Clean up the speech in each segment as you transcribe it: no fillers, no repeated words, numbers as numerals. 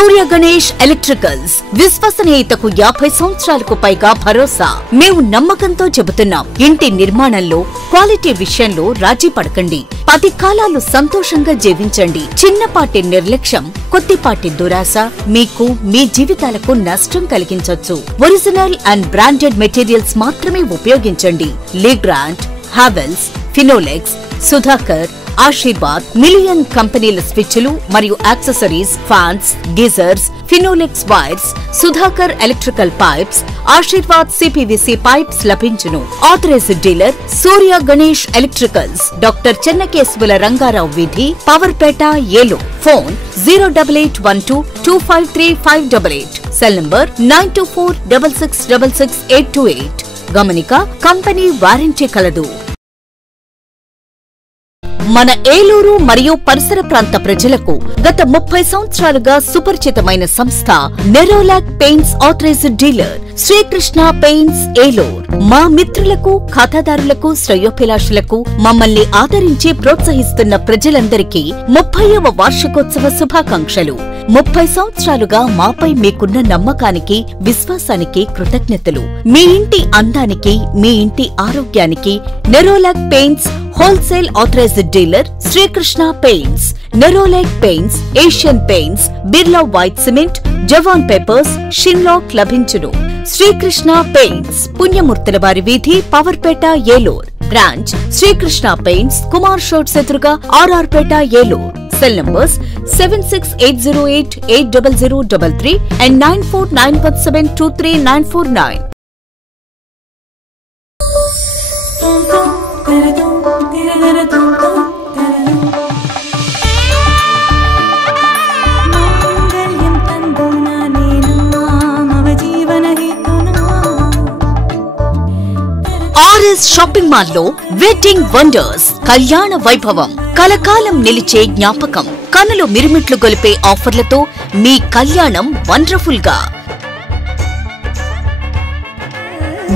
సూర్య Ganesh electricals విశ్వసనీయతకు 50 సంవత్సరాలకు పైగా భరోసా. మేము నమ్మకంతో చెబుతున్నాం, ఇంటి నిర్మాణంలో క్వాలిటీ విషయంలో రాజీ పడకండి. 10 కాలాలు సంతోషంగా జీవించండి. చిన్నపాటి నిర్లక్ష్యం, కొద్దిపాటి దురాశ మీకు మీ జీవితాలకు నష్టం కలిగించొచ్చు. ఒరిజినల్ అండ్ బ్రాండెడ్ మెటీరియల్స్ మాత్రమే ఉపయోగించండి. లీగ్రాండ్, హావెల్స్, ఫినోలెక్స్, సుధాకర్, ఆశీర్వాద్ మిలియన్ కంపెనీల స్విచ్లు మరియు accessories, fans, geysers, Finolex wires, Sudhakar electrical pipes, Ashirvad CPVC pipes లభించును. Authorised dealer Surya Ganesh electricals, doctor Chennakesavula Rangarao వీధి, Powerpet, Eluru. Phone 08812253588. Cell number 9246666828. గమనిక, కంపెనీ వారంటీ కలదు. మన ఏలూరు మరియు పరిసర ప్రాంత ప్రజలకు గత 30 సంవత్సరాలుగా సుపరిచితమైన సంస్థ Nerolac paints authorised dealer Srikrishna paints Eluru. మా మిత్రులకు, ఖాతాదారులకు, శ్రేయోభిలాషులకు మమ్మల్ని ఆదరించి ప్రోత్సహిస్తున్న ప్రజలందరికీ 30వ వార్షికోత్సవ శుభాకాంక్షలు. 30 సంవత్సరాలుగా మాపై మీకున్న నమ్మకానికి, విశ్వాసానికి కృతజ్ఞతలు. మీ ఇంటి అందానికి, మీ ఇంటి ఆరోగ్యానికి Nerolac paints wholesale authorized dealer Srikrishna paints. Nerolac paints, Asian paints, Birla white cement, Jawan papers, షిన్లాక్ లభించును. శ్రీకృష్ణ పెయింట్స్, పుణ్యమూర్తుల వారి వీధి, Powerpet, Eluru. Branch Srikrishna paints, Kumar shots ఎదురుగా, RRPet, Eluru. Cell numbers 7680880033 and 9491723949. RS shopping mall లో వెడ్డింగ్ వండర్స్ కళ్యాణ వైభవం, కలకాలం నిలిచే జ్ఞాపకం. కనులు మిరుమిట్లు గొలిపే ఆఫర్లతో మీ కళ్యాణం వండర్ఫుల్ గా.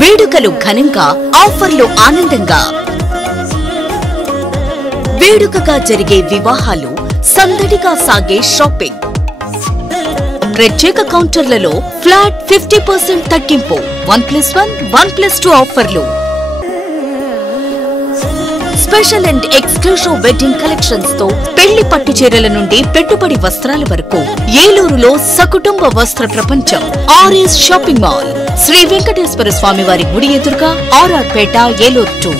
వేడుకలు ఘనంగా, ఆఫర్లు ఆనందంగా. వేడుకగా జరిగే వివాహాలు, సందడిగా సాగే షాపింగ్. ప్రత్యేక కౌంటర్లలో ఫ్లాట్ 50% తగ్గింపు, 1+1, 1+2 ఆఫర్లు. Special and exclusive wedding collections తో పెళ్లి పట్టు చీరల నుండి పెట్టుబడి వస్త్రాల వరకు ఏలూరులో సకుటుంబ వస్త్ర ప్రపంచం RS shopping mall. Sri Venkateswara Swamy వారి గుడి ఎదురుగా, ఆర్ఆర్పేట, ఏలూరు 2.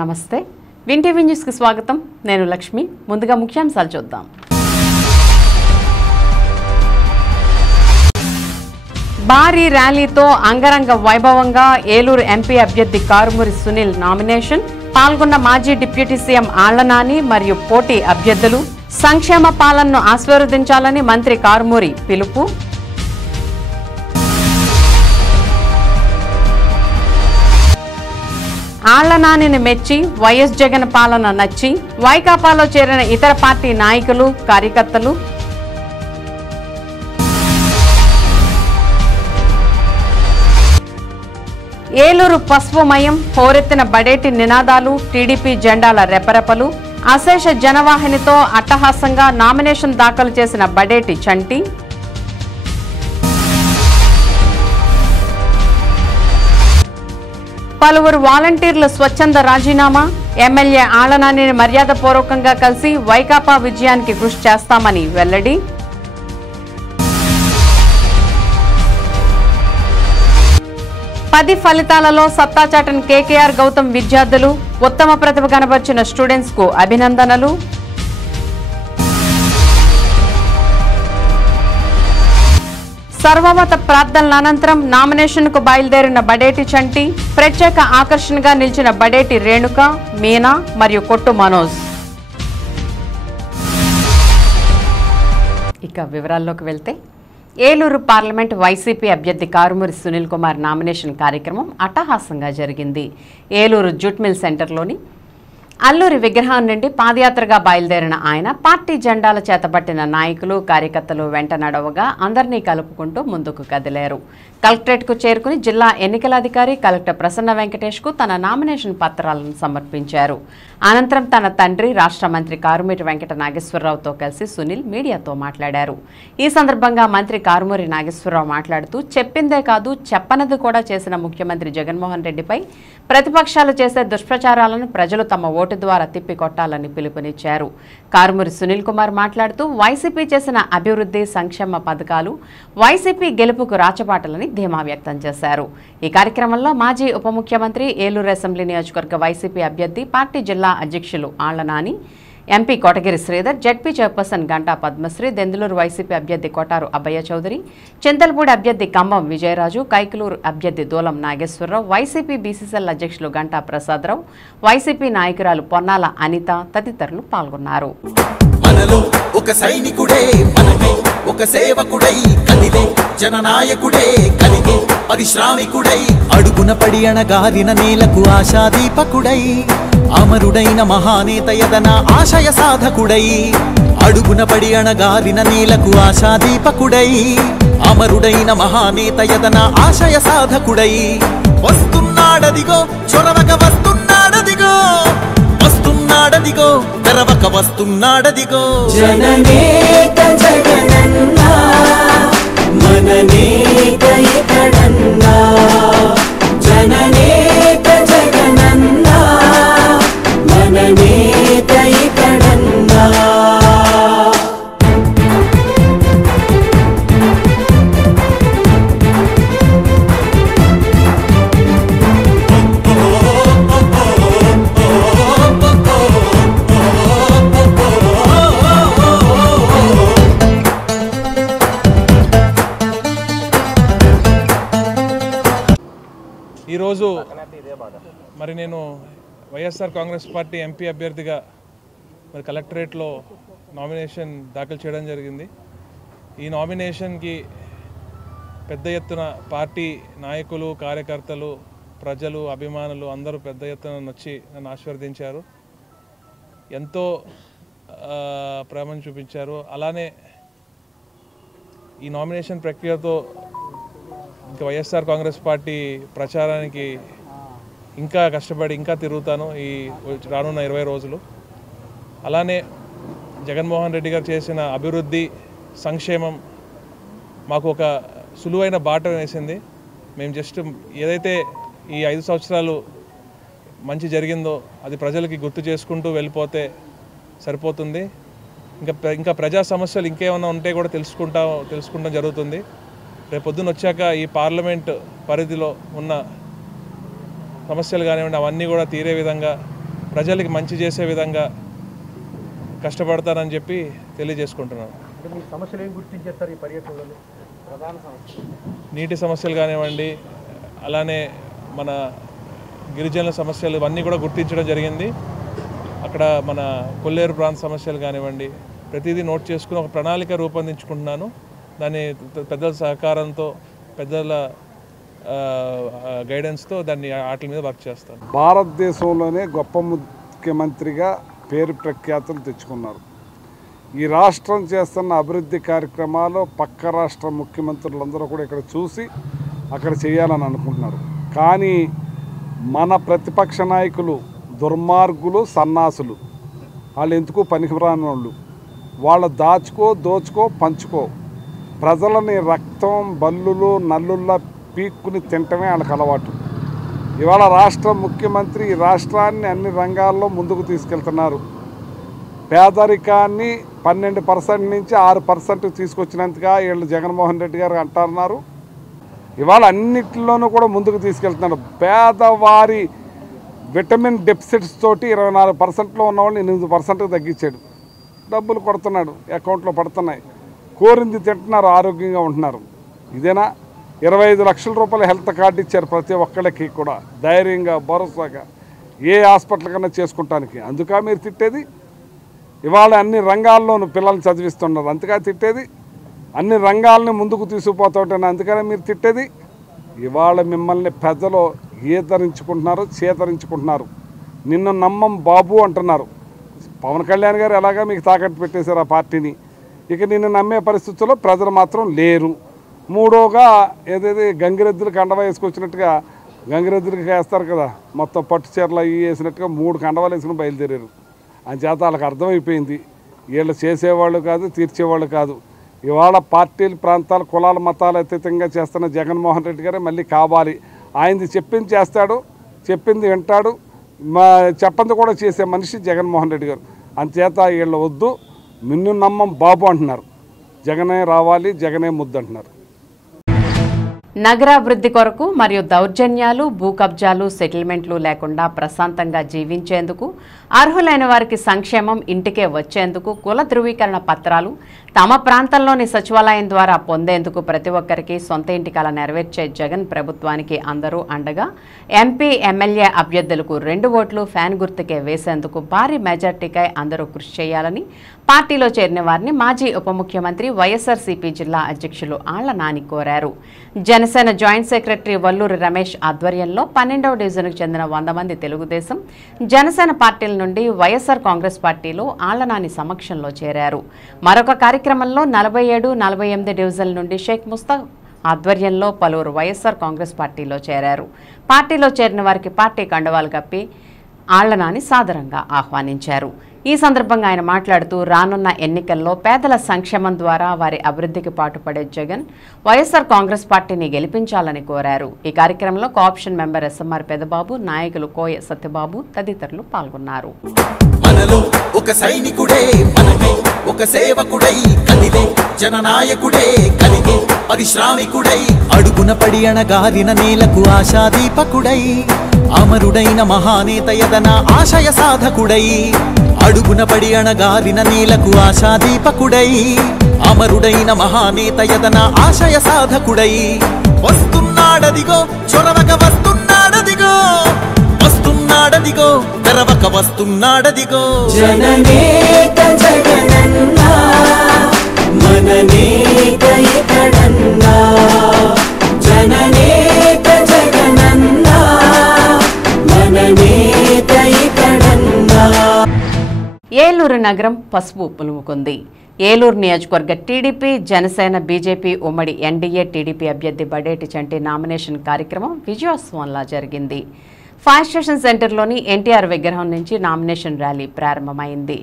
నమస్తే, విన్ టీవీ న్యూస్కి స్వాగతం. నేను లక్ష్మి. ముందుగా ముఖ్యాంశాలు చూద్దాం. భారీ ర్యాలీతో అంగరంగ వైభవంగా ఏలూరు ఎంపీ అభ్యర్థి కారుమూరి సునీల్ నామినేషన్. పాల్గొన్న మాజీ డిప్యూటీ సీఎం ఆళ్లనాని మరియు పోటీ అభ్యర్థులు. సంక్షేమ పాలనను ఆశీర్వదించాలని మంత్రి కారుమూరి పిలుపు. ఆళ్లనానిని మెచ్చి వైఎస్ జగన్ పాలన నచ్చి వైకాపాలో చేరిన ఇతర పార్టీ నాయకులు, కార్యకర్తలు. ఏలూరు పసుపుమయం, హోరెత్తిన బడేటి నినాదాలు, టీడీపీ జెండాల రెపరెపలు. అశేష జనవాహినితో అట్టహాసంగా నామినేషన్ దాఖలు చేసిన బడేటి చంటి. పలువురు వాలంటీర్ల స్వచ్ఛంద రాజీనామా. ఎమ్మెల్యే ఆళ్లనానిని మర్యాదపూర్వకంగా కలిసి వైకాపా విజయానికి కృషి చేస్తామని వెల్లడి. పది ఫలితాలలో సత్తాచాటన్ కేకేఆర్ గౌతమ్ విద్యార్థులు. ఉత్తమ ప్రతిభ కనబర్చిన స్టూడెంట్స్ కు అభినందనలు. సర్వమత ప్రార్థనల అనంతరం నామినేషన్కు బయలుదేరిన బడేటి చంటి, ప్రత్యేక ఆకర్షణగా నిలిచిన బడేటి రేణుక, మీనా మరియు కొట్టు మనోజ్. ఇక వివరాల్లోకి వెళ్తే, ఏలూరు పార్లమెంట్ వైసీపీ అభ్యర్థి కారుమూరి సునీల్ కుమార్ నామినేషన్ కార్యక్రమం అట్టహాసంగా జరిగింది. ఏలూరు జూట్ మిల్ సెంటర్లోని అల్లూరి విగ్రహం నుండి పాదయాత్రగా బయలుదేరిన ఆయన పార్టీ జెండాల చేతబట్టిన నాయకులు, కార్యకర్తలు వెంట నడవగా అందరినీ కలుపుకుంటూ ముందుకు కదిలారు. కలెక్టరేట్కు చేరుకుని జిల్లా ఎన్నికల అధికారి కలెక్టర్ ప్రసన్న వెంకటేష్కు తన నామినేషన్ పత్రాలను సమర్పించారు. అనంతరం తన తండ్రి రాష్ట్ర మంత్రి కారుమూరి వెంకట నాగేశ్వరరావుతో కలిసి సునీల్ మీడియాతో మాట్లాడారు. ఈ సందర్భంగా మంత్రి కారుమూరి నాగేశ్వరరావు మాట్లాడుతూ, చెప్పిందే కాదు చెప్పనది కూడా చేసిన ముఖ్యమంత్రి జగన్మోహన్ రెడ్డిపై ప్రతిపక్షాలు చేసే దుష్ప్రచారాలను ప్రజలు తమ ఓటు ద్వారా తిప్పికొట్టాలని పిలుపునిచ్చారు. కారుమూరి సునీల్ కుమార్ మాట్లాడుతూ, వైసీపీ చేసిన అభివృద్ధి సంక్షేమ పథకాలు వైసీపీ గెలుపుకు రాచబాటలని ధీమా వ్యక్తం చేశారు. ఈ కార్యక్రమంలో మాజీ ఉప ముఖ్యమంత్రి, ఏలూరు అసెంబ్లీ నియోజకవర్గ వైసీపీ అభ్యర్థి, పార్టీ జిల్లా అధ్యక్షులు Alla Nani, MP Kotagiri Sridhar, ZP chairperson Ganta Padmasri, Denduluru YCP అభ్యర్థి కొటారు అబ్బయ్య చౌదరి, చింతలపూడి అభ్యర్థి కంబం విజయరాజు, కైకలూరు అభ్యర్థి దూలం నాగేశ్వరరావు, వైసీపీ బీసీసీఎల్ అధ్యక్షులు గంటా ప్రసాదరావు, వైసీపీ నాయకురాలు పొన్నాల అనిత తదితరులు పాల్గొన్నారు. మనలో ఒక సైనికుడే, మనమే ఒక సేవకుడై కదిలే జననాయకుడే, కలిగే పరిశ్రామికుడై అడుగున పడి అణగారిన నేలకు ఆశాదీపకుడై, అమరుడైన మహానేత యదన ఆశయ సాధకుడై, అడుగున పడి అణగారిన నేలకు ఆశాదీపకుడై, అమరుడైన మహానేత యదన ఆశయ సాధకుడై, వస్తున్నాడదిగో చొరవక వస్తున్నాడదిగో, వస్తున్నాడదిగో తెరవక వస్తున్నాడదిగో, జననేత జగనన్నా మననేత ఇతడన్నా, జననేత జగనన్నా మననేత ఇతడన్నా. ఈరోజు మరి నేను వైఎస్ఆర్ కాంగ్రెస్ పార్టీ ఎంపీ అభ్యర్థిగా మరి కలెక్టరేట్లో నామినేషన్ దాఖలు చేయడం జరిగింది. ఈ నామినేషన్కి పెద్ద ఎత్తున పార్టీ నాయకులు, కార్యకర్తలు, ప్రజలు, అభిమానులు అందరూ పెద్ద ఎత్తున వచ్చి నన్ను ఆశీర్వదించారు. ఎంతో ప్రేమను చూపించారు. అలానే ఈ నామినేషన్ ప్రక్రియతో ఇంకా వైఎస్ఆర్ కాంగ్రెస్ పార్టీ ప్రచారానికి ఇంకా కష్టపడి ఇంకా తిరుగుతాను ఈ రానున్న 20 రోజులు. అలానే జగన్మోహన్ రెడ్డి గారు చేసిన అభివృద్ధి, సంక్షేమం మాకు ఒక సులువైన బాట వేసింది. మేము జస్ట్ ఏదైతే ఈ 5 సంవత్సరాలు మంచి జరిగిందో అది ప్రజలకి గుర్తు చేసుకుంటూ వెళ్ళిపోతే సరిపోతుంది. ఇంకా ప్రజా సమస్యలు ఇంకేమైనా ఉంటే కూడా తెలుసుకుంటాం జరుగుతుంది. రేపొద్దున వచ్చాక ఈ పార్లమెంట్ పరిధిలో ఉన్న సమస్యలు కానివ్వండి అవన్నీ కూడా తీరే విధంగా, ప్రజలకి మంచి చేసే విధంగా కష్టపడతానని చెప్పి తెలియజేసుకుంటున్నాను. నీటి సమస్యలు కానివ్వండి, అలానే మన గిరిజనుల సమస్యలు ఇవన్నీ కూడా గుర్తించడం జరిగింది. అక్కడ మన కొల్లేరు ప్రాంత సమస్యలు కానివ్వండి ప్రతిదీ నోట్ చేసుకుని ఒక ప్రణాళిక రూపొందించుకుంటున్నాను. దాన్ని పెద్దల సహకారంతో, పెద్దల గైడెన్స్తో దాన్ని వాటి మీద వర్క్ చేస్తాను. భారతదేశంలోనే గొప్ప ముఖ్యమంత్రిగా పేరు ప్రఖ్యాతులు తెచ్చుకున్నారు. ఈ రాష్ట్రం చేస్తున్న అభివృద్ధి కార్యక్రమాలు పక్క రాష్ట్ర ముఖ్యమంత్రులందరూ కూడా ఇక్కడ చూసి అక్కడ చేయాలని అనుకుంటున్నారు. కానీ మన ప్రతిపక్ష నాయకులు దుర్మార్గులు, సన్నాసులు, వాళ్ళు ఎందుకు పనికిరాని వాళ్ళు, వాళ్ళు దోచుకో పంచుకో, ప్రజలని రక్తం బల్లులు నల్లుల్లా పీక్కుని తింటమే వాళ్ళకి అలవాటు. ఇవాళ రాష్ట్ర ముఖ్యమంత్రి ఈ రాష్ట్రాన్ని అన్ని రంగాల్లో ముందుకు తీసుకెళ్తున్నారు. పేదరికాన్ని 12% నుంచి 6% తీసుకొచ్చినంతగా వీళ్ళు జగన్మోహన్ రెడ్డి గారు అంటున్నారు. ఇవాళ అన్నిటిలోనూ కూడా ముందుకు తీసుకెళ్తున్నారు. పేదవారి విటమిన్ డెఫిసిట్స్ తోటి 24%లో ఉన్నవాళ్ళని 8% తగ్గించాడు. డబ్బులు కొడుతున్నాడు, అకౌంట్లో పడుతున్నాయి, కోరింది తింటున్నారు, ఆరోగ్యంగా ఉంటున్నారు. ఇదేనా? 25 లక్షల రూపాయల హెల్త్ కార్డు ఇచ్చారు ప్రతి ఒక్కళ్ళకి కూడా, ధైర్యంగా భరోసాగా ఏ హాస్పిటల్ కన్నా చేసుకుంటానికి. అందుక మీరు తిట్టేది? ఇవాళ అన్ని రంగాల్లోనూ పిల్లల్ని చదివిస్తున్నారు, అందుకే తిట్టేది? అన్ని రంగాలని ముందుకు తీసుకుపోతుంటేనే అందుకనే మీరు తిట్టేది? ఇవాళ మిమ్మల్ని ప్రజలు ఈతరించుకుంటున్నారు, చేతరించుకుంటున్నారు. నిన్ను నమ్మం బాబు అంటున్నారు. పవన్ కళ్యాణ్ గారు ఎలాగా మీకు తాకట్టు పెట్టేశారు ఆ పార్టీని. ఇక నిన్ను నమ్మే పరిస్థితుల్లో ప్రజలు మాత్రం లేరు. మూడోగా ఏదైతే గంగిరెద్దులు కండవ వేసుకొచ్చినట్టుగా, గంగిరెద్దులకి వేస్తారు కదా మొత్తం పట్టు చీరలు అవి వేసినట్టుగా 3 కండవాలు వేసుకుని బయలుదేరారు. అంచేత వాళ్ళకి అర్థమైపోయింది వీళ్ళు చేసేవాళ్ళు కాదు, తీర్చేవాళ్ళు కాదు. ఇవాళ పార్టీలు, ప్రాంతాలు, కులాల, మతాలు అతీతంగా చేస్తున్న జగన్మోహన్ రెడ్డి గారే మళ్ళీ కావాలి. ఆయనది చెప్పింది చేస్తాడు, చెప్పింది వింటాడు, చెప్పంది కూడా చేసే మనిషి జగన్మోహన్ రెడ్డి గారు. అంచేత వీళ్ళు వద్దు, నిన్ను నమ్మం బాబు అంటున్నారు. జగనే రావాలి, జగనే ముద్దు అంటున్నారు. నగరాభివృద్ధి కొరకు మరియు దౌర్జన్యాలు, భూ కబ్జాలు, సెటిల్మెంట్లు లేకుండా ప్రశాంతంగా జీవించేందుకు, అర్హులైన వారికి సంక్షేమం ఇంటికే వచ్చేందుకు కుల ధృవీకరణ పత్రాలు తమ ప్రాంతంలోని సచివాలయం ద్వారా పొందేందుకు ప్రతి ఒక్కరికి సొంత ఇంటి కల నెరవేర్చే జగన్ ప్రభుత్వానికి అందరూ అండగా ఎంపీ, ఎమ్మెల్యే అభ్యర్థులకు 2 ఓట్లు ఫ్యాన్ గుర్తుకే వేసేందుకు భారీ మెజార్టీకై అందరూ కృషి చేయాలని పార్టీలో చేరిన వారిని మాజీ ఉప ముఖ్యమంత్రి, వైఎస్ఆర్సీపీ జిల్లా అధ్యక్షులు ఆళ్ల నాని కోరారు. జనసేన జాయింట్ సెక్రటరీ వల్లూరి రమేష్ ఆధ్వర్యంలో 12వ డివిజన్కు చెందిన 100 మంది తెలుగుదేశం, జనసేన పార్టీల నుండి వైఎస్ఆర్ కాంగ్రెస్ పార్టీలో ఆళ్ల నాని సమక్షంలో చేరారు. మరొక కార్యక్రమంలో 47, 48 డివిజన్ల నుండి షేక్ ముస్తాక్ ఆధ్వర్యంలో పలువురు వైఎస్ఆర్ కాంగ్రెస్ పార్టీలో చేరారు. పార్టీలో చేరిన వారికి పార్టీ కండువాలు కప్పి ఆళ్ల నాని సాదరంగా ఆహ్వానించారు. ఈ సందర్భంగా ఆయన మాట్లాడుతూ రానున్న ఎన్నికల్లో పేదల సంక్షేమం ద్వారా వారి అభివృద్ధికి పాటుపడే జగన్ వైఎస్ఆర్ కాంగ్రెస్ పార్టీని గెలిపించాలని కోరారు. ఈ కార్యక్రమంలో కోఆప్షన్ మెంబర్ ఎస్ఎంఆర్ పెదబాబు, నాయకులు కోయ సత్యబాబు తదితరులు పాల్గొన్నారు. మనలో ఒక సైనికుడే, మనమే ఒక సేవకుడై, కదిలే జననాయకుడే, కలిగే పరిశ్రామికుడై, అడుగున పడి అణగారిన నేలకు ఆశాదీపకుడై, అమరుడైన మహానేత యదన ఆశయ సాధకుడై, అడుగున పడి అణగారిన నేలకు ఆశాదీపకుడై, అమరుడైన మహానేత యదన ఆశయ సాధకుడై, వస్తున్నాడదిగో చొరవక వస్తున్నాడదిగో, వస్తున్నాడదిగో తెరవక వస్తున్నాడదిగో, జననేత జగనన్నా మననేత ఇతడన్నా, జననేత జగనన్నా మననేత ఇతడన్నా. ఏలూరు నగరం పసుపు పులుముకుంది. ఏలూరు నియోజకవర్గ టీడీపీ, జనసేన, బీజేపీ ఉమ్మడి ఎన్డీఏ టీడీపీ అభ్యర్థి బడేటి చంటి నామినేషన్ కార్యక్రమం విజయోత్సవంలా జరిగింది. ఫైర్ స్టేషన్ సెంటర్లోని ఎన్టీఆర్ విగ్రహం నుంచి నామినేషన్ ర్యాలీ ప్రారంభమైంది.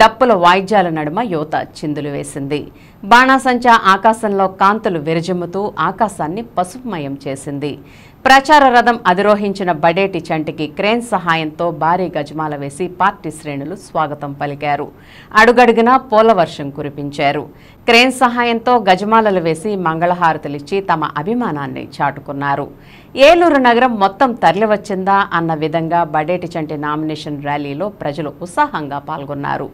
డప్పుల వాయిద్యాల నడుమ యువత చిందులు వేసింది. బాణాసంచా ఆకాశంలో కాంతులు విరజిమ్ముతూ ఆకాశాన్ని పసుపుమయం చేసింది. ప్రచార రథం అధిరోహించిన బడేటి చంటికి క్రేన్ సహాయంతో భారీ గజమాల వేసి పార్టీ శ్రేణులు స్వాగతం పలికారు. అడుగడుగునా పూల వర్షం కురిపించారు. క్రేన్ సహాయంతో గజమాలలు వేసి మంగళహారతులిచ్చి తమ అభిమానాన్ని చాటుకున్నారు. ఏలూరు నగరం మొత్తం తరలివచ్చిందా అన్న విధంగా బడేటి చంటి నామినేషన్ ర్యాలీలో ప్రజలు ఉత్సాహంగా పాల్గొన్నారు.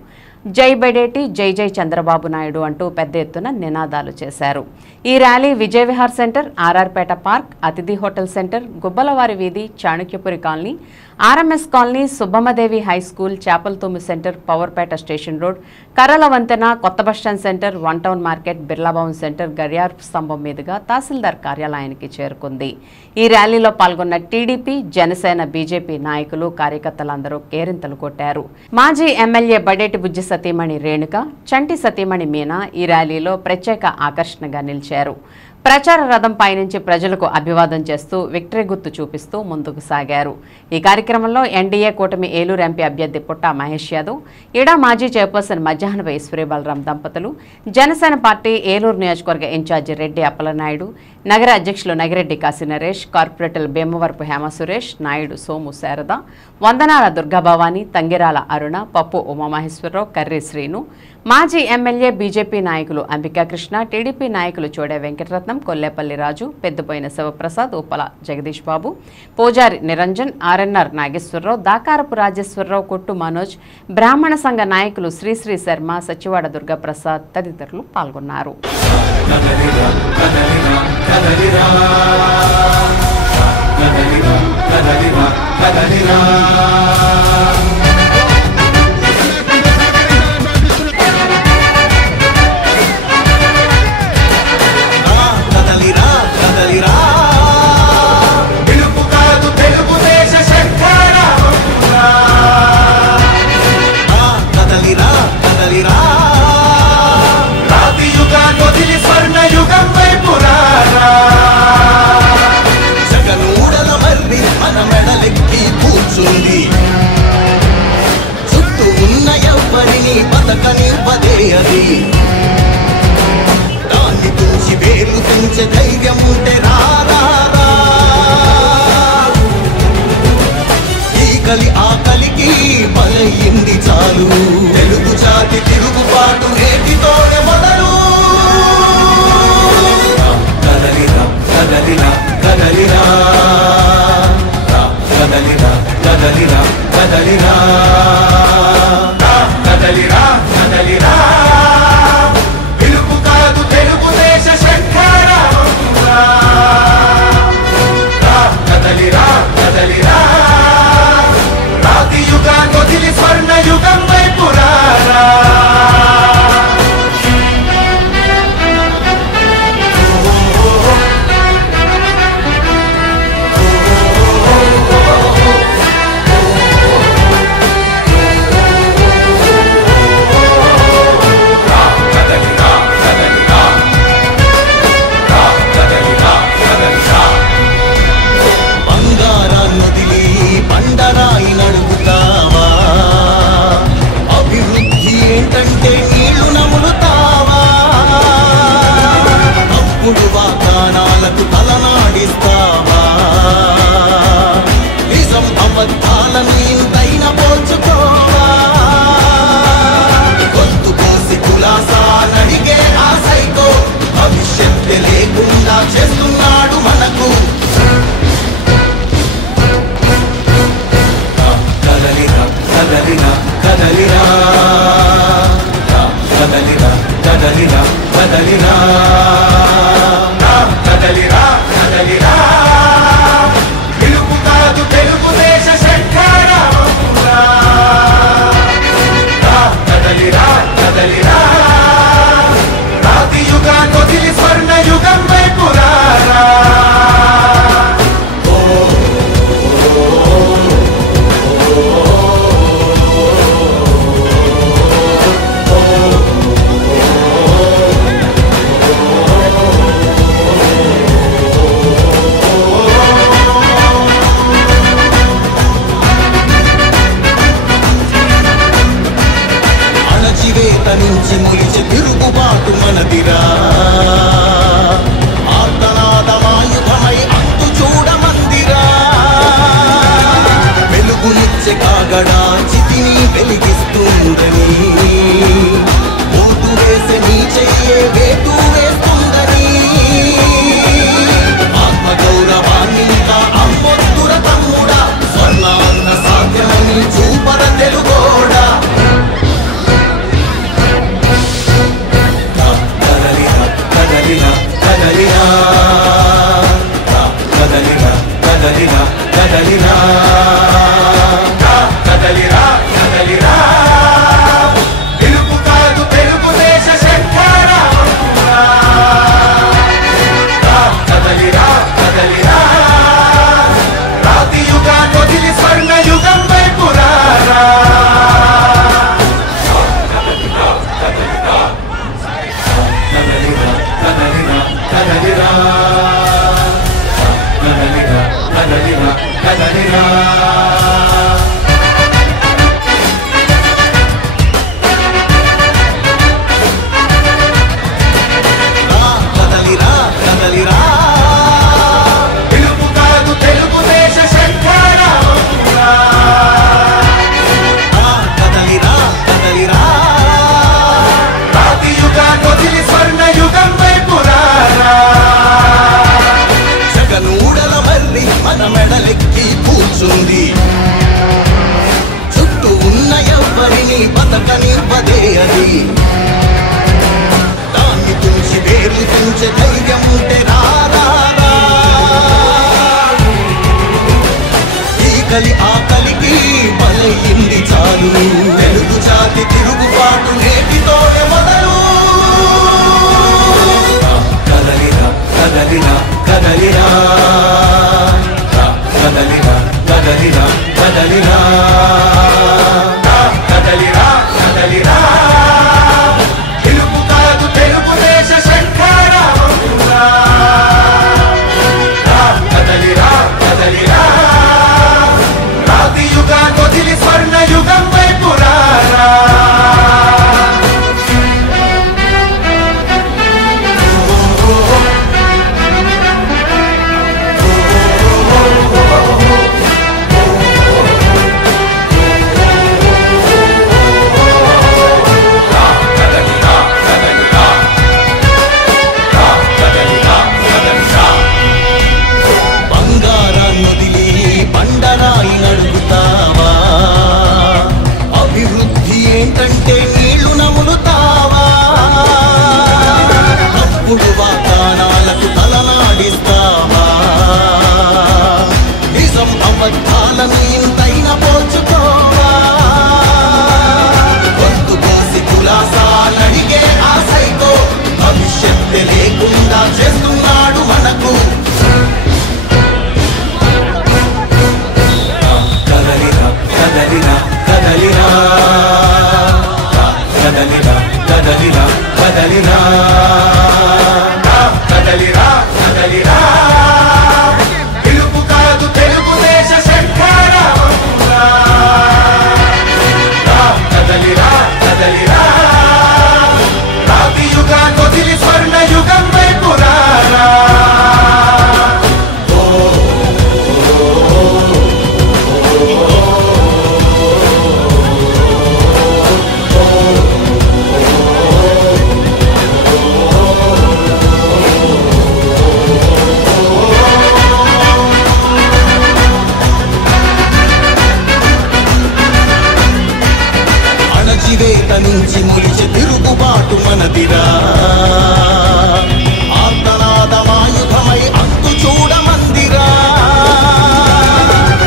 జై బడేటి, జై జై చంద్రబాబు నాయుడు అంటూ పెద్ద ఎత్తున నినాదాలు చేశారు. ఈ rally Vijayavihar center, RRPet park, Athithi hotel center, గుబ్బలవారి వీధి, Chanakyapuri colony, RMS colony, Subbammadevi high school, Chepalathummi center, Powerpet station road, కర్రల వంతెన, కొత్త bus stand center, 1 town market, Birlabhavan center, గడియార్ స్తంభం మీదుగా తహసీల్దార్ కార్యాలయానికి చేరుకుంది. ఈ ర్యాలీలో పాల్గొన్న టీడీపీ, జనసేన, బీజేపీ నాయకులు, కార్యకర్తలందరూ కేరింతలు కొట్టారు. మాజీ ఎమ్మెల్యే బడేటి బుజ్జి సతీమణి రేణుక, చంటి సతీమణి మీనా ఈ ర్యాలీలో ప్రత్యేక ఆకర్షణగా నిలిచారు. ప్రచార రథం పైనుంచి ప్రజలకు అభివాదం చేస్తూ విక్టరీ గుర్తు చూపిస్తూ ముందుకు సాగారు. ఈ కార్యక్రమంలో ఎన్డీఏ కూటమి ఏలూరు ఎంపీ అభ్యర్థి పుట్టా మహేష్ యాదవ్, ఇడా మాజీ చైర్పర్సన్ మధ్యాహ్నపై సూర్యబలరాం దంపతులు, జనసేన పార్టీ ఏలూరు నియోజకవర్గ ఇన్ఛార్జి రెడ్డి అప్పలనాయుడు, నగర అధ్యక్షులు నగిరెడ్డి కాశీ నరేష్, కార్పొరేటర్లు బెమ్మవరపు హేమ సురేష్, నాయుడు సోము శారద, వందనాల దుర్గాభవాని, తంగిరాల అరుణ, పప్పు ఉమామహేశ్వరరావు, కర్రీ శ్రీను, మాజీ ఎమ్మెల్యే బీజేపీ నాయకులు అంబికాకృష్ణ, టీడీపీ నాయకులు చోడే వెంకటరత్నం, కొల్లేపల్లి రాజు, పెద్దపోయిన శివప్రసాద్, ఉప్పల జగదీష్ బాబు, పూజారి నిరంజన్, ఆర్ఎన్ఆర్ నాగేశ్వరరావు, దాకారపు రాజేశ్వరరావు, కొట్టు మనోజ్, బ్రాహ్మణ సంఘ నాయకులు శ్రీశ్రీ శర్మ, సచివాడ దుర్గాప్రసాద్ తదితరులు పాల్గొన్నారు. కదలిరా కదలిరా కదలిరా కదలిరా కదలిరా కదలిరా పిలుపు కాదు తెలుగుదేశ శంఖారావంగా కదలిరా కదలిరా రాతి యుగాన్ని వదిలి స్వర్ణ యుగం వైపు రారా జగనూడల మర్రి మన మెడలెక్కి కూర్చుంది చుట్టూ ఉన్న ఎవ్వరిని బతకనివ్వదే అది దాన్ని తుంచి వేలు తుంచే ధైర్యం ఉంటే రారా ఈ కలి ఆకలికి బలయింది చాలు తెలుగు జాతి తిరుగుబాటు నేటితోనే మొదలు కదలిరా కదలిరా కదలిరా కదలిరా కదలిరా కదలిరా కదలిరా కదలిరా పిలుపు కాదు తెలుగుదేశ శంఖారావంగా కదలిరా కదలిరా రాతి యుగాన్ని వదిలి స్వర్ణ యుగం వైపు రారా బంగారాన్నొదిలి బండరాయి నడుగుతావా అభివృద్ధి ఏంటంటే నీళ్లు నములుతావా అప్పుడు వాగ్దానాలకు తలనాడిస్తావా నిజం అబద్ధాలను ఇంతైన పోల్చుకోవా గొంతు కోసి కులాసా నడిగే ఆ సైకో భవిష్యత్తు లేకుండా చేస్తున్నాడు మనకు కదలిరా కదలిరా కదలిరా కదలిరా కదలిరా కదలిరా కదలిరా కదలిరా పిలుపు కాదు తెలుగుదేశ శంఖారావంగా కదలిరా కదలిరా రాతి యుగాన్ని వదిలి స్వర్ణ యుగం వైపు రారా అణచివేత నుంచి మొలిచి తిరుగుబాటు మనదిరా ఆర్తనాదమాయుధమై అంతు చూడమందిరా వెలుగునిచ్చే కాగడా చితిని వెలిగిస్తుందని ఓటు వేసే నీ చెయ్యే వేటు వేస్తుందని ఆత్మగౌరవాన్ని ఇంకా అమ్మొద్దుర తమ్ముడా స్వర్ణాన్న సాధ్యమని చూపర తెలుగోడా కదలిరా కదలిరా కదలిరా కదలిరా కదలిరా కదలిరా కదలిరా కదలిరా పిలుపు కాదు తెలుగుదేశ శంఖారావంగా కదలిరా కదలిరా రాతి యుగాన్ని వదిలి స్వర్ణ యుగం వైపు రారా కదలిరా కదలిరా కదలిరా కదలిరా కదలిరా కదలిరా కదలిరా కదలిరా కదలిరా పిలుపు కాదు తెలుగుదేశ శంఖారావంగా కదలిరా కదలిరా రాతి యుగాన్ని వదిలి స్వర్ణ యుగం వైపు రారా జగనూడల మర్రి మన మెడలెక్కి కూర్చుంది చుట్టూ ఉన్న ఎవ్వరిని బతకనివ్వదే అది దాన్ని తుంచి వేలు తుంచే ధైర్యం ఉంటే రారా ఆకలి ఆకలికి బలయింది చాలు తెలుగు జాతి తిరుగుబాటు నేటితోనే మొదలు కదలిరా కదలిరా కదలిరా కదలిరా కదలిరా కదలిరా కదలిరా కదలిరా తెలుగు కాదు తెలుగుదేశ శంఖారావంతురా కదలిరా కదలిరా రాతి యుగాన్ని వదిలి స్వర్ణ యుగం వైపు రారా ఏంటంటే నీళ్లు నములుతావా అప్పుడు వాతానాలకు తలనాడిస్తావా నిజం అబద్ధాలను ఇంతైన పోల్చుకోవా గొంతు కోసి కులాసాలడిగే ఆశతో భవిష్యత్తు లేకుండా చేస్తున్నాడు మనకు కదలిరా కదలిరా కదలిరా కదలిరా కదలిరా కదలిరా కదలిరా కదలిరా తెలుగు కాదు తెలుగుదేశ శంఖారావంతురా కదలిరా కదలిరా రాతి యుగాన్ని వదిలి స్వర్ణ యుగం వైపు రారా అణచివేత నుంచి మొలిచి తిరుగుబాటు మనదిరా ఆర్తనాదమాయుధమై అంతు చూడమందిరా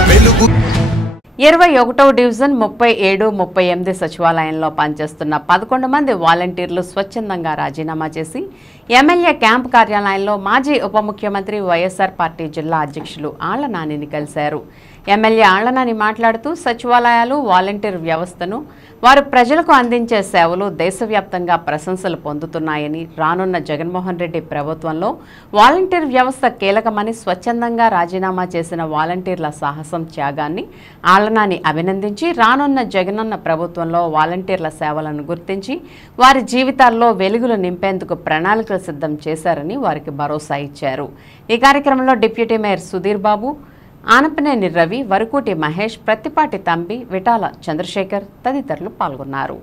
వెలుగు 21వ డివిజన్ 37, 38 సచివాలయంలో పనిచేస్తున్న 11 మంది వాలంటీర్లు స్వచ్ఛందంగా రాజీనామా చేసి ఎమ్మెల్యే క్యాంప్ కార్యాలయంలో మాజీ ఉప ముఖ్యమంత్రి వైఎస్ఆర్ పార్టీ జిల్లా అధ్యక్షులు ఆళ్ల నానిని కలిశారు. ఎమ్మెల్యే ఆళ్ల నాని మాట్లాడుతూ సచివాలయాలు వాలంటీర్ వ్యవస్థను వారు ప్రజలకు అందించే సేవలు దేశవ్యాప్తంగా ప్రశంసలు పొందుతున్నాయని, రానున్న జగన్మోహన్ రెడ్డి ప్రభుత్వంలో వాలంటీర్ వ్యవస్థ కీలకమని స్వచ్ఛందంగా రాజీనామా చేసిన వాలంటీర్ల సాహసం, త్యాగాన్ని ఆళ్ల నాని అభినందించి రానున్న జగనన్న ప్రభుత్వంలో వాలంటీర్ల సేవలను గుర్తించి వారి జీవితాల్లో వెలుగులు నింపేందుకు ప్రణాళికలు సిద్ధం చేశారని వారికి భరోసా ఇచ్చారు. ఈ కార్యక్రమంలో డిప్యూటీ మేయర్ సుధీర్ బాబు, ఆనపనేని రవి, వరకూటి మహేష్, ప్రత్తిపాటి తంబి, విటాల చంద్రశేఖర్ తదితరులు పాల్గొన్నారు.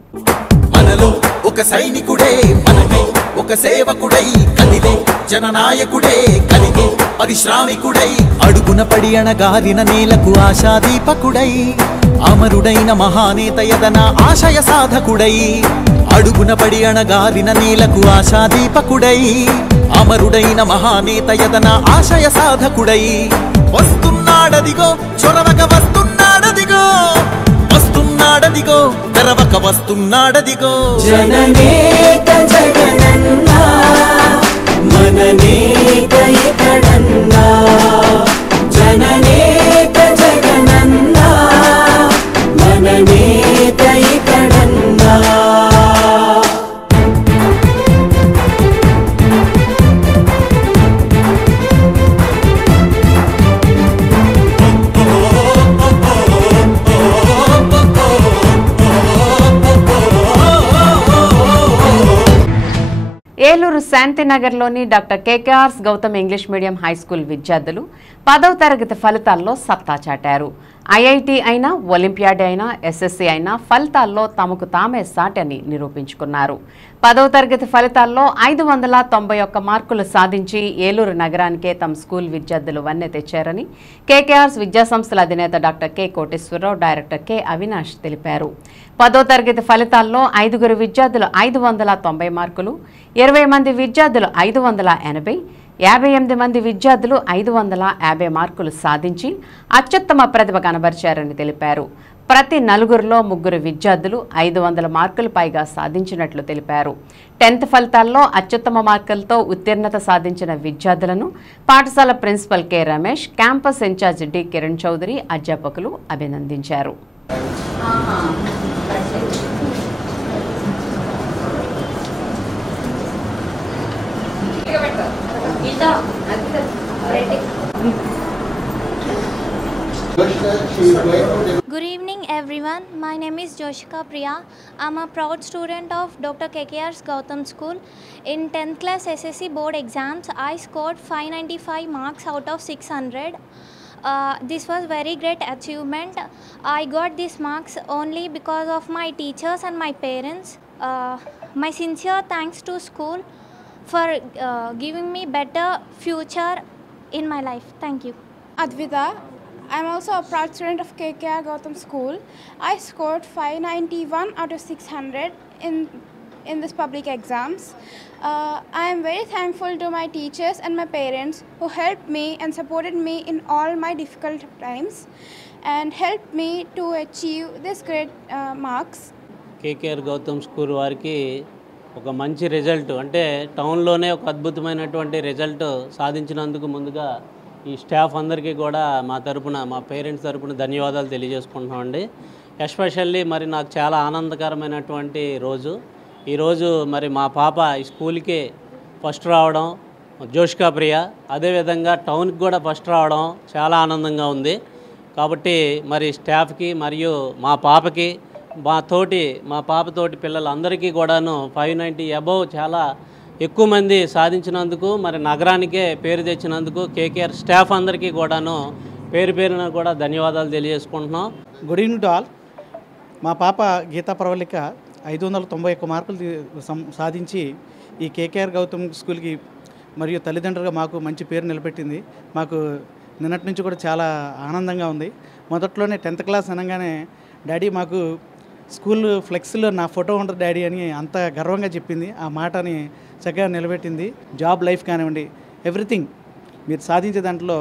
మనలో ఒక సైనికుడే మనమే ఒక సేవకుడై కదిలే జననాయకుడే కలిగే పరిశ్రామికుడై అడుగున పడి అణగారిన నేలకు ఆశాదీపకుడై అమరుడైన మహానేత యదన ఆశయ సాధకుడై అడుగున పడి అణగారిన నేలకు ఆశాదీపకుడై అమరుడైన మహానేత యదన ఆశయ సాధకుడై వస్తున్నాడదిగో చొరవక వస్తున్నాడదిగో వస్తున్నాడదిగో తెరవక వస్తున్నాడదిగో జననేత జగనన్న మననేత ఇతడన్న జననేత జగనన్న మననేత ఇతడన్న ఏలూరు శాంతినగర్లోని doctor KKR's Gautam English medium high school విద్యార్థులు 10వ తరగతి ఫలితాల్లో సత్తా చాటారు. ఐఐటి అయినా, ఒలింపియాడ్ అయినా, ఎస్ఎస్సి అయినా ఫలితాల్లో తమకు తామే సాటని నిరూపించుకున్నారు. 10వ తరగతి ఫలితాల్లో 591 మార్కులు సాధించి ఏలూరు నగరానికే తమ స్కూల్ విద్యార్థులు వన్నె తెచ్చారని కేకేఆర్స్ విద్యాసంస్థల అధినేత doctor K Koteswararao, director K Avinash తెలిపారు. 10వ తరగతి ఫలితాల్లో 5 విద్యార్థులు 590 మార్కులు, 20 మంది విద్యార్థులు 580, 58 మంది విద్యార్థులు 550 మార్కులు సాధించి అత్యుత్తమ ప్రతిభ కనబరిచారని తెలిపారు. ప్రతి నలుగురిలో 3 విద్యార్థులు 500 మార్కులు పైగా సాధించినట్లు తెలిపారు. 10th ఫలితాల్లో అత్యుత్తమ మార్కులతో ఉత్తీర్ణత సాధించిన విద్యార్థులను పాఠశాల principal K Ramesh, campus in charge D Kiran Chowdary, అధ్యాపకులు అభినందించారు. Good evening everyone. My name is Joshika Priya. I'm a proud student of Dr. KKR's Gautam School. In 10th class SSC board exams, I scored 595 marks out of 600. This was very great achievement. I got these marks only because of my teachers and my parents. My sincere thanks to school for giving me better future in my life. Thank you. Advita, I'm also a proud student of KKR Gautam School. I scored 591 out of 600 in this public exams. I am very thankful to my teachers and my parents who helped me and supported me in all my difficult times and helped me to achieve this great marks. KKR Gautam School వారికి ఒక మంచి result అంటే టౌన్లోనే ఒక అద్భుతమైనటువంటి result సాధించినందుకు ముందుగా ఈ staff అందరికీ కూడా మా తరపున, మా పేరెంట్స్ తరపున ధన్యవాదాలు తెలియజేసుకుంటున్నామండి. ఎస్పెషల్లీ మరి నాకు చాలా ఆనందకరమైనటువంటి రోజు ఈరోజు. మరి మా పాప ఈ స్కూల్కి ఫస్ట్ రావడం, జోష్కా ప్రియ, అదేవిధంగా టౌన్కి కూడా ఫస్ట్ రావడం చాలా ఆనందంగా ఉంది. కాబట్టి మరి స్టాఫ్కి మరియు మా పాపకి, మా పాపతోటి పిల్లలందరికీ కూడాను 590 అబవ్ చాలా ఎక్కువ మంది సాధించినందుకు, మరి నగరానికే పేరు తెచ్చినందుకు కేకేఆర్ స్టాఫ్ అందరికీ కూడాను పేరున కూడా ధన్యవాదాలు తెలియజేసుకుంటున్నాం. Good evening to all. మా పాప గీతా ప్రవళిక 591 మార్కులు సాధించి ఈ కేకేఆర్ గౌతమ్ స్కూల్కి మరియు తల్లిదండ్రులుగా మాకు మంచి పేరు నిలబెట్టింది. మాకు నిన్నటి నుంచి కూడా చాలా ఆనందంగా ఉంది. మొదట్లోనే 10th క్లాస్ అనగానే డాడీ మాకు స్కూల్ ఫ్లెక్స్లో నా ఫోటో ఉండదు డాడీ అని అంత గర్వంగా చెప్పింది. ఆ మాటని చక్కగా నిలబెట్టింది. జాబ్ లైఫ్ కానివ్వండి, ఎవ్రీథింగ్ మీరు సాధించే దాంట్లో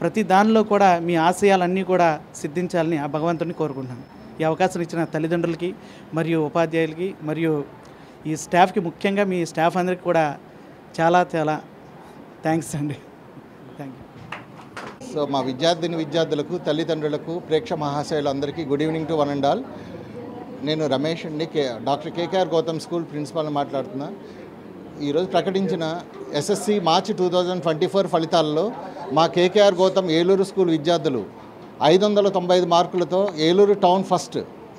ప్రతి దానిలో కూడా మీ ఆశయాలన్నీ కూడా సిద్ధించాలని ఆ భగవంతుని కోరుకుంటున్నాను. ఈ అవకాశం ఇచ్చిన తల్లిదండ్రులకి మరియు ఉపాధ్యాయులకి మరియు ఈ స్టాఫ్కి, ముఖ్యంగా మీ స్టాఫ్ అందరికీ కూడా చాలా చాలా థ్యాంక్స్ అండి. Thank you. సో మా విద్యార్థులకు, తల్లిదండ్రులకు, ప్రేక్ష మహాశయులందరికీ good evening to one and all. నేను రమేష్ అండి, డాక్టర్ కేకేఆర్ గౌతమ్ స్కూల్ ప్రిన్సిపాల్ని మాట్లాడుతున్నా. ఈరోజు ప్రకటించిన ఎస్ఎస్సి మార్చి 2024 ఫలితాల్లో మా కేకేఆర్ గౌతమ్ ఏలూరు స్కూల్ విద్యార్థులు 595 మార్కులతో ఏలూరు టౌన్ ఫస్ట్,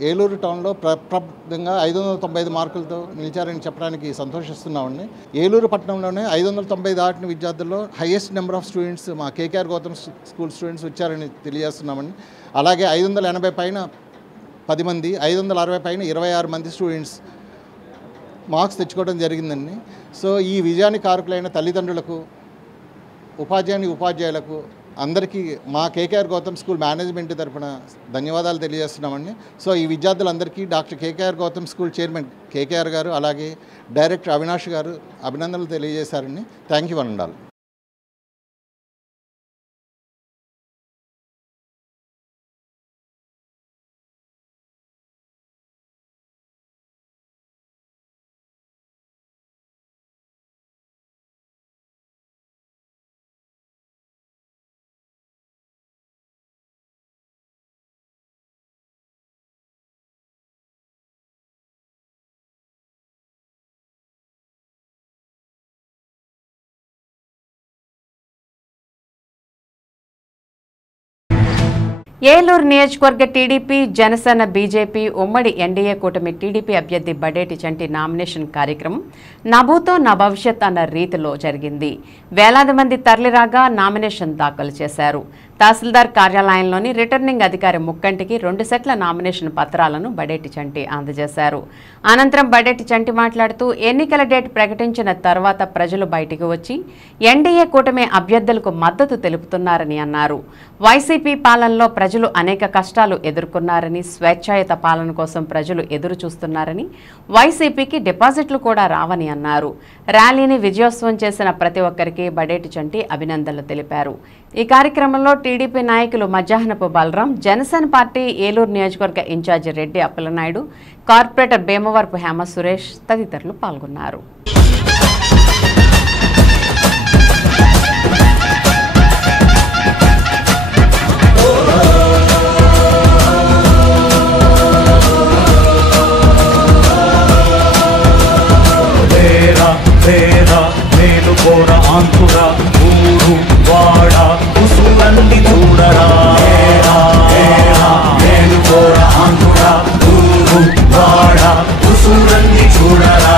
ఏలూరు టౌన్లో ప్రప్రదంగా 595 మార్కులతో నిలిచారని చెప్పడానికి సంతోషిస్తున్నామండి. ఏలూరు పట్టణంలోనే 590 దాటిన విద్యార్థుల్లో హైయెస్ట్ నెంబర్ ఆఫ్ స్టూడెంట్స్ మా కేకేఆర్ గౌతమ్ స్కూల్ స్టూడెంట్స్ వచ్చారని తెలియజేస్తున్నామండి. అలాగే 580 పైన 10 మంది, 560 పైన 26 మంది స్టూడెంట్స్ మార్క్స్ తెచ్చుకోవడం జరిగిందండి. సో ఈ విజయానికి కారకులైన తల్లిదండ్రులకు, ఉపాధ్యాయులకు అందరికీ మా కేకేఆర్ గౌతమ్ స్కూల్ మేనేజ్మెంట్ తరఫున ధన్యవాదాలు తెలియజేస్తున్నామండి. సో ఈ విద్యార్థులందరికీ doctor KKR Gautam school chairman KKR గారు, అలాగే డైరెక్టర్ అవినాష్ గారు అభినందనలు తెలియజేశారండి. Thank you one and all. Eluru నియోజకవర్గ టీడీపీ, జనసేన, బీజేపీ ఉమ్మడి ఎన్డీఏ కూటమి టీడీపీ అభ్యర్థి బడేటి చంటి నామినేషన్ కార్యక్రమం నభూతో నా భవిష్యత్ అన్న రీతిలో జరిగింది. వేలాది మంది తరలిరాగా నామినేషన్ దాఖలు చేశారు. తహసీల్దార్ కార్యాలయంలోని రిటర్నింగ్ అధికారి ముక్కంటికి 2 సెట్ల నామినేషన్ పత్రాలను బడేటి చంటి అందజేశారు. అనంతరం బడేటి చంటి మాట్లాడుతూ ఎన్నికల డేట్ ప్రకటించిన తర్వాత ప్రజలు బయటికి వచ్చి ఎన్డీఏ కూటమి అభ్యర్థులకు మద్దతు తెలుపుతున్నారని అన్నారు. వైసీపీ పాలనలో ప్రజలు అనేక కష్టాలు ఎదుర్కొన్నారని, స్వేచ్ఛాయుత పాలన కోసం ప్రజలు ఎదురు చూస్తున్నారని, వైసీపీకి డిపాజిట్లు కూడా రావని అన్నారు. ర్యాలీని విజయోత్సవం చేసిన ప్రతి ఒక్కరికి బడేటి చంటి అభినందనలు తెలిపారు. ఈ కార్యక్రమంలో టీడీపీ నాయకులు మధ్యాహ్నపు బలరాం, జనసేన పార్టీ ఏలూరు నియోజకవర్గ ఇన్ఛార్జి రెడ్డి అప్పలనాయుడు, కార్పొరేటర్ భీమవరపు హేమ సురేష్ తదితరులు పాల్గొన్నారు. మేలుకోర ఆంకురా ఊరు వాడ కుసులన్నీ చూడరా, మేలుకోర ఆంకురా ఊరు వాడ కుసులన్నీ చూడరా.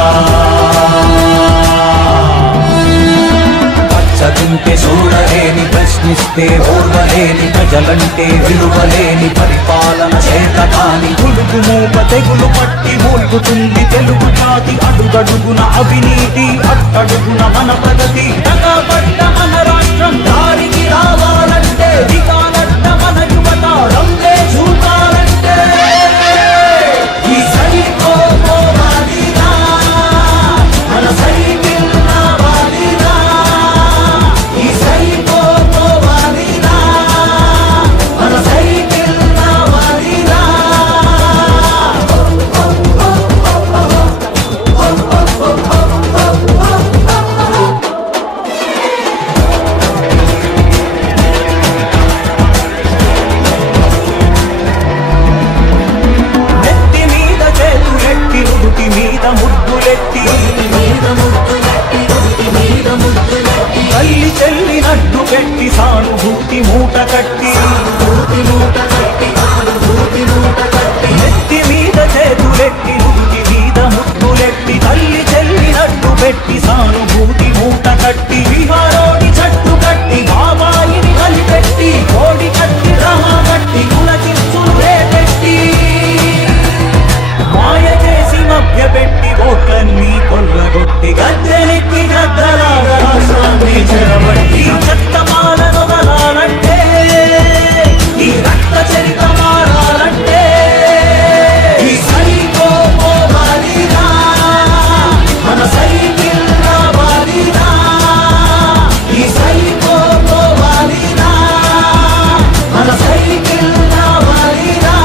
పచ్చదింటే చూడలేని, ప్రశ్నిస్తే ఓర్వలేని, ప్రజలంటే విలువలేని పరిపాలన చేత కాని గుడుగు మూప తెగులు పట్టి మూల్గుతుంది తెలుగు జాతి. అడుగడుగున అవినీతి, అట్టడుగున మన ప్రగతి. తగబడ్డ మన రాష్ట్రం దారికి రావాలంటే, దిగాలడ్డ మన యువత రంగే చూపాలంటే ఈ సైకో పోవాలిరా, మన సైకిల్ రావాలిరా, ఈ సైకో పోవాలిరా, మన సైకిల్ రావాలిరా. నెత్తి మీద చేతులెట్టి, నుదుటి మీద ముద్దులెట్టి, తల్లి చెల్లినట్టు పెట్టి సానుభూతి మూట కట్టి, నెత్తి మీద చేతులెట్టి, నుదుటి మీద ముద్దులెట్టి, తల్లి చెల్లినట్టు పెట్టి సానుభూతి మూట కట్టి, విహారోడి చట్టు కట్టి, బాబాయిని కలిపెట్టి, కోడి కట్టి రమా కట్టి, కులకిచ్చులు రేపెట్టి, మాయ చేసి మభ్య పెట్టి, ఓట్లన్నీ కొల్లగొట్టి, గద్దెనెక్కి గద్దలాగా రాష్ట్రాన్ని చెరబట్టి, చెత్త పాలన వదలాలంటే, ఈ రక్త చరిత మారాలంటే, ఈ సైకో పోవాలిరా, మన సైకిల్ రావాలిరా, ఈ సైకో పోవాలిరా, మన సైకిల్ రావాలిరా.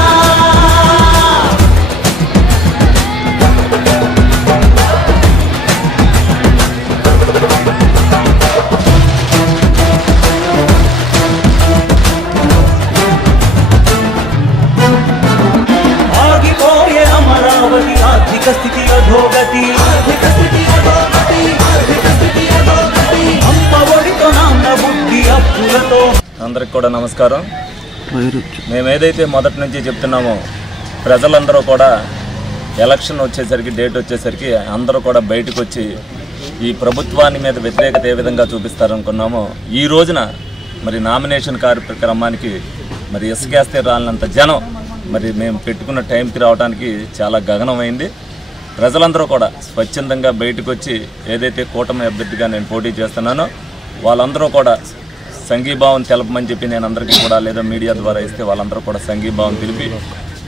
ఆగిపోయే అమరావతి ఆర్థిక స్థితి అధోగతి, అమ్మ ఒడితో నాన్న బుద్ధి అప్పులతో. అందరికి కూడా నమస్కారం. మేమేదైతే మొదటి నుంచి చెప్తున్నామో ప్రజలందరూ కూడా ఎలక్షన్ వచ్చేసరికి, డేట్ వచ్చేసరికి అందరూ కూడా బయటకు వచ్చి ఈ ప్రభుత్వాన్ని మీద వ్యతిరేకత ఏ విధంగా చూపిస్తారనుకున్నామో, ఈ రోజున మరి నామినేషన్ కార్యక్రమానికి మరి ఇసుకేస్తే రాలినంత జనం మరి మేము పెట్టుకున్న టైంకి రావడానికి చాలా గగనమైంది. ప్రజలందరూ కూడా స్వచ్ఛందంగా బయటకు వచ్చి ఏదైతే కూటమి అభ్యర్థిగా నేను పోటీ చేస్తున్నానో వాళ్ళందరూ కూడా సంఘీభావం తెలపమని చెప్పి నేను అందరికీ కూడా, లేదా మీడియా ద్వారా ఇస్తే వాళ్ళందరూ కూడా సంఘీభావం తెలిపి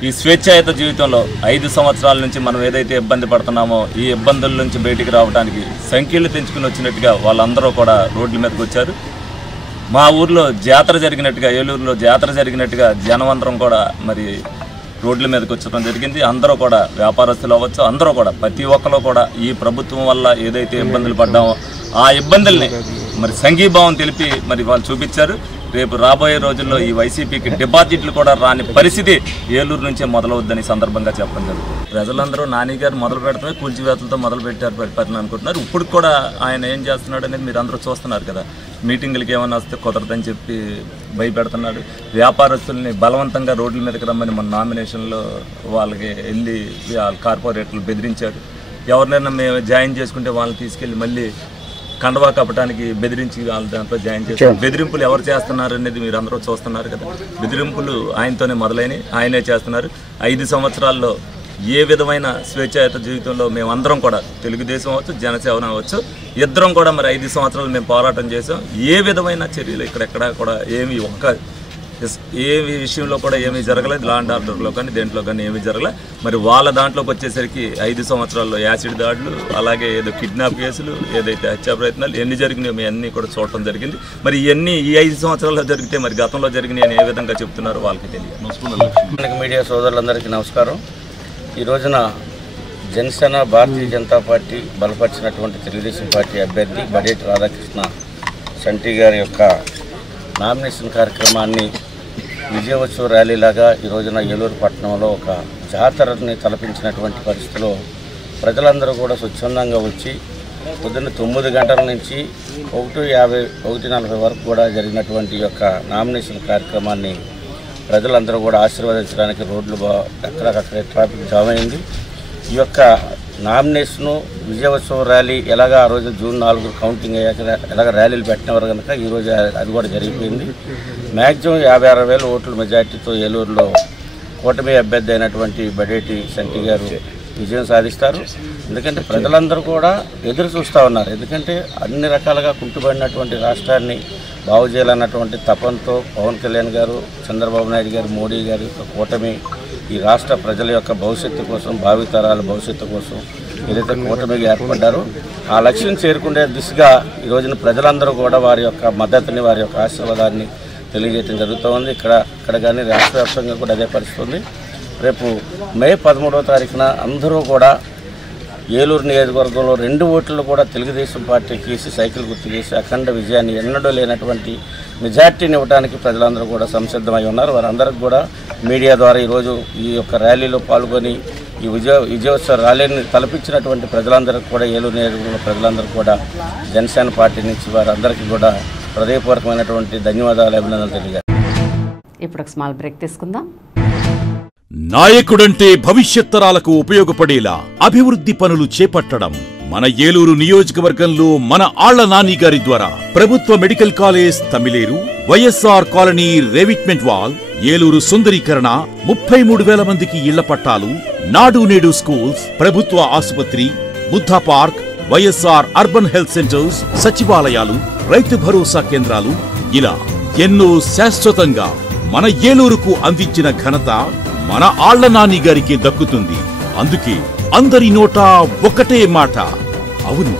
ఈ స్వేచ్ఛాయుత జీవితంలో 5 సంవత్సరాల నుంచి మనం ఏదైతే ఇబ్బంది పడుతున్నామో ఈ ఇబ్బందుల నుంచి బయటికి రావడానికి సంఖ్యలు తెంచుకుని వచ్చినట్టుగా వాళ్ళందరూ కూడా రోడ్ల మీదకి వచ్చారు. మా ఊర్లో జాతర జరిగినట్టుగా, ఏలూరులో జాతర జరిగినట్టుగా జనమందరం కూడా మరి రోడ్ల మీదకి వచ్చడం జరిగింది. అందరూ కూడా వ్యాపారస్తులు అవ్వచ్చు, అందరూ కూడా ప్రతి ఒక్కరు కూడా ఈ ప్రభుత్వం వల్ల ఏదైతే ఇబ్బందులు పడ్డామో ఆ ఇబ్బందుల్ని మరి సంఘీభావం తెలిపి మరి వాళ్ళు చూపించారు. రేపు రాబోయే రోజుల్లో ఈ వైసీపీకి డిపాజిట్లు కూడా రాని పరిస్థితి ఏలూరు నుంచే మొదలవుద్దని సందర్భంగా చెప్పడం జరుగుతుంది. ప్రజలందరూ నాని గారు మొదలు పెడతామే కూల్చివేతలతో మొదలు పెట్టారు పరిపాలన అనుకుంటున్నారు. ఇప్పుడు కూడా ఆయన ఏం చేస్తున్నాడు అనేది మీరు అందరూ చూస్తున్నారు కదా. మీటింగులకి ఏమైనా వస్తే కుదరదని చెప్పి భయపెడుతున్నాడు. వ్యాపారస్తుల్ని బలవంతంగా రోడ్ల మీదకి రమ్మని మన నామినేషన్లో వాళ్ళకి వెళ్ళి కార్పొరేటర్లు బెదిరించారు. ఎవరినైనా మేము జాయిన్ చేసుకుంటే వాళ్ళని తీసుకెళ్ళి మళ్ళీ కండవా కప్పడానికి బెదిరించి వాళ్ళ దాంట్లో జాయిన్ చేశారు. బెదిరింపులు ఎవరు చేస్తున్నారు అనేది మీరు అందరూ చూస్తున్నారు కదా. బెదిరింపులు ఆయనతోనే మొదలైనవి, ఆయనే చేస్తున్నారు. 5 సంవత్సరాల్లో ఏ విధమైన స్వేచ్ఛాయుత జీవితంలో మేమందరం కూడా, తెలుగుదేశం అవ్వచ్చు, జనసేన అవ్వచ్చు, ఇద్దరం కూడా మరి 5 సంవత్సరాలు మేము పోరాటం చేసాం. ఏ విధమైన చర్యలు ఇక్కడెక్కడ కూడా ఏమి ఏ విషయంలో కూడా ఏమీ జరగలేదు. లా అండ్ ఆర్డర్లో కానీ దేంట్లో కానీ ఏమీ జరగలేదు. మరి వాళ్ళ దాంట్లోకి వచ్చేసరికి 5 సంవత్సరాల్లో యాసిడ్ దాడులు, అలాగే ఏదో కిడ్నాప్ కేసులు, ఏదైతే హత్యా ప్రయత్నాలు ఎన్ని జరిగినాయో మీ అన్నీ కూడా చూడటం జరిగింది. మరి ఇవన్నీ ఈ 5 సంవత్సరాల్లో జరిగితే మరి గతంలో జరిగినాయి అని ఏ విధంగా చెప్తున్నారో వాళ్ళకి తెలియదు. మీడియా సోదరులందరికీ నమస్కారం. ఈ రోజున జనసేన భారతీయ జనతా పార్టీ బలపరిచినటువంటి తెలుగుదేశం పార్టీ అభ్యర్థి బడేటి రాధాకృష్ణ సంటి గారి యొక్క నామినేషన్ కార్యక్రమాన్ని విజయోత్సవ ర్యాలీలాగా ఈ రోజున ఏలూరు పట్టణంలో ఒక జాతరని తలపించినటువంటి పరిస్థితిలో ప్రజలందరూ కూడా స్వచ్ఛందంగా వచ్చి పొద్దున్న 9 గంటల నుంచి 1:50, 1:40 వరకు కూడా జరిగినటువంటి యొక్క నామినేషన్ కార్యక్రమాన్ని ప్రజలందరూ కూడా ఆశీర్వదించడానికి రోడ్లు ఎక్కడికక్కడ ట్రాఫిక్ జామ్ అయింది. ఈ యొక్క నామినేషను విజయోత్సవ ర్యాలీ ఎలాగా ఆ రోజు జూన్ 4 కౌంటింగ్ అయ్యాక ఎలాగ ర్యాలీలు పెట్టినవారు కనుక ఈరోజు అది కూడా జరిగిపోయింది. మ్యాక్సిమం 56,000 ఓట్ల మెజార్టీతో ఏలూరులో కూటమి అభ్యర్థి అయినటువంటి బడేటి సంటి గారు విజయం సాధిస్తారు. ఎందుకంటే ప్రజలందరూ కూడా ఎదురు చూస్తూ ఉన్నారు. ఎందుకంటే అన్ని రకాలుగా కుంటుబడినటువంటి రాష్ట్రాన్ని బాగు చేయాలన్నటువంటి తపనతో పవన్ కళ్యాణ్ గారు, చంద్రబాబు నాయుడు గారు, మోడీ గారి యొక్క కూటమి ఈ రాష్ట్ర ప్రజల యొక్క భవిష్యత్తు కోసం, భావితరాల భవిష్యత్తు కోసం ఏదైతే కూటమిగా ఏర్పడ్డారో ఆ లక్ష్యం చేరుకునే దిశగా ఈ రోజున ప్రజలందరూ కూడా వారి యొక్క మద్దతుని, వారి యొక్క ఆశీర్వాదాన్ని తెలియజేయడం జరుగుతూ ఉంది. ఇక్కడ కానీ రాష్ట్ర వ్యాప్తంగా కూడా అదే పరిస్థితి ఉంది. రేపు మే 13వ తారీఖున అందరూ కూడా ఏలూరు నియోజకవర్గంలో 2 ఓట్లు కూడా తెలుగుదేశం పార్టీకి వేసి సైకిల్ గుర్తు చేసి అఖండ విజయాన్ని ఎన్నడూ లేనటువంటి మెజార్టీని ఇవ్వడానికి ప్రజలందరూ కూడా సంసిద్ధమై ఉన్నారు. వారందరికీ కూడా మీడియా ద్వారా ఈరోజు ఈ యొక్క ర్యాలీలో పాల్గొని ఈ విజయోత్సవ ర్యాలీని తలపించినటువంటి ప్రజలందరికీ కూడా, ఏలూరు నియోజకవర్గంలో ప్రజలందరూ కూడా జనసేన పార్టీ నుంచి వారందరికీ కూడా హృదయపూర్వకమైనటువంటి ధన్యవాదాలు, అభినందనలు తెలియజేస్తారు. ఇప్పుడు ఒక స్మాల్ బ్రేక్ తీసుకుందాం. నాయకుడంటే భవిష్యత్ తరాలకు ఉపయోగపడేలా అభివృద్ధి పనులు చేపట్టడం. మన ఏలూరు నియోజకవర్గంలో మన ఆళ్ల నాని గారి ద్వారా ప్రభుత్వ medical college Tammileru, YSR colony revetment wall, Eluru సుందరీకరణ, 33,000 మందికి ఇళ్ల పట్టాలు, నాడు నేడు స్కూల్స్, ప్రభుత్వ ఆసుపత్రి, Buddha park, YSR urban health centres, సచివాలయాలు, రైతు భరోసా కేంద్రాలు, ఇలా ఎన్నో శాశ్వతంగా మన ఏలూరుకు అందించిన ఘనత మన ఆళ్ల నాని గారికి దక్కుతుంది. అందుకే అందరి నోటా ఒకటే మాట, అవును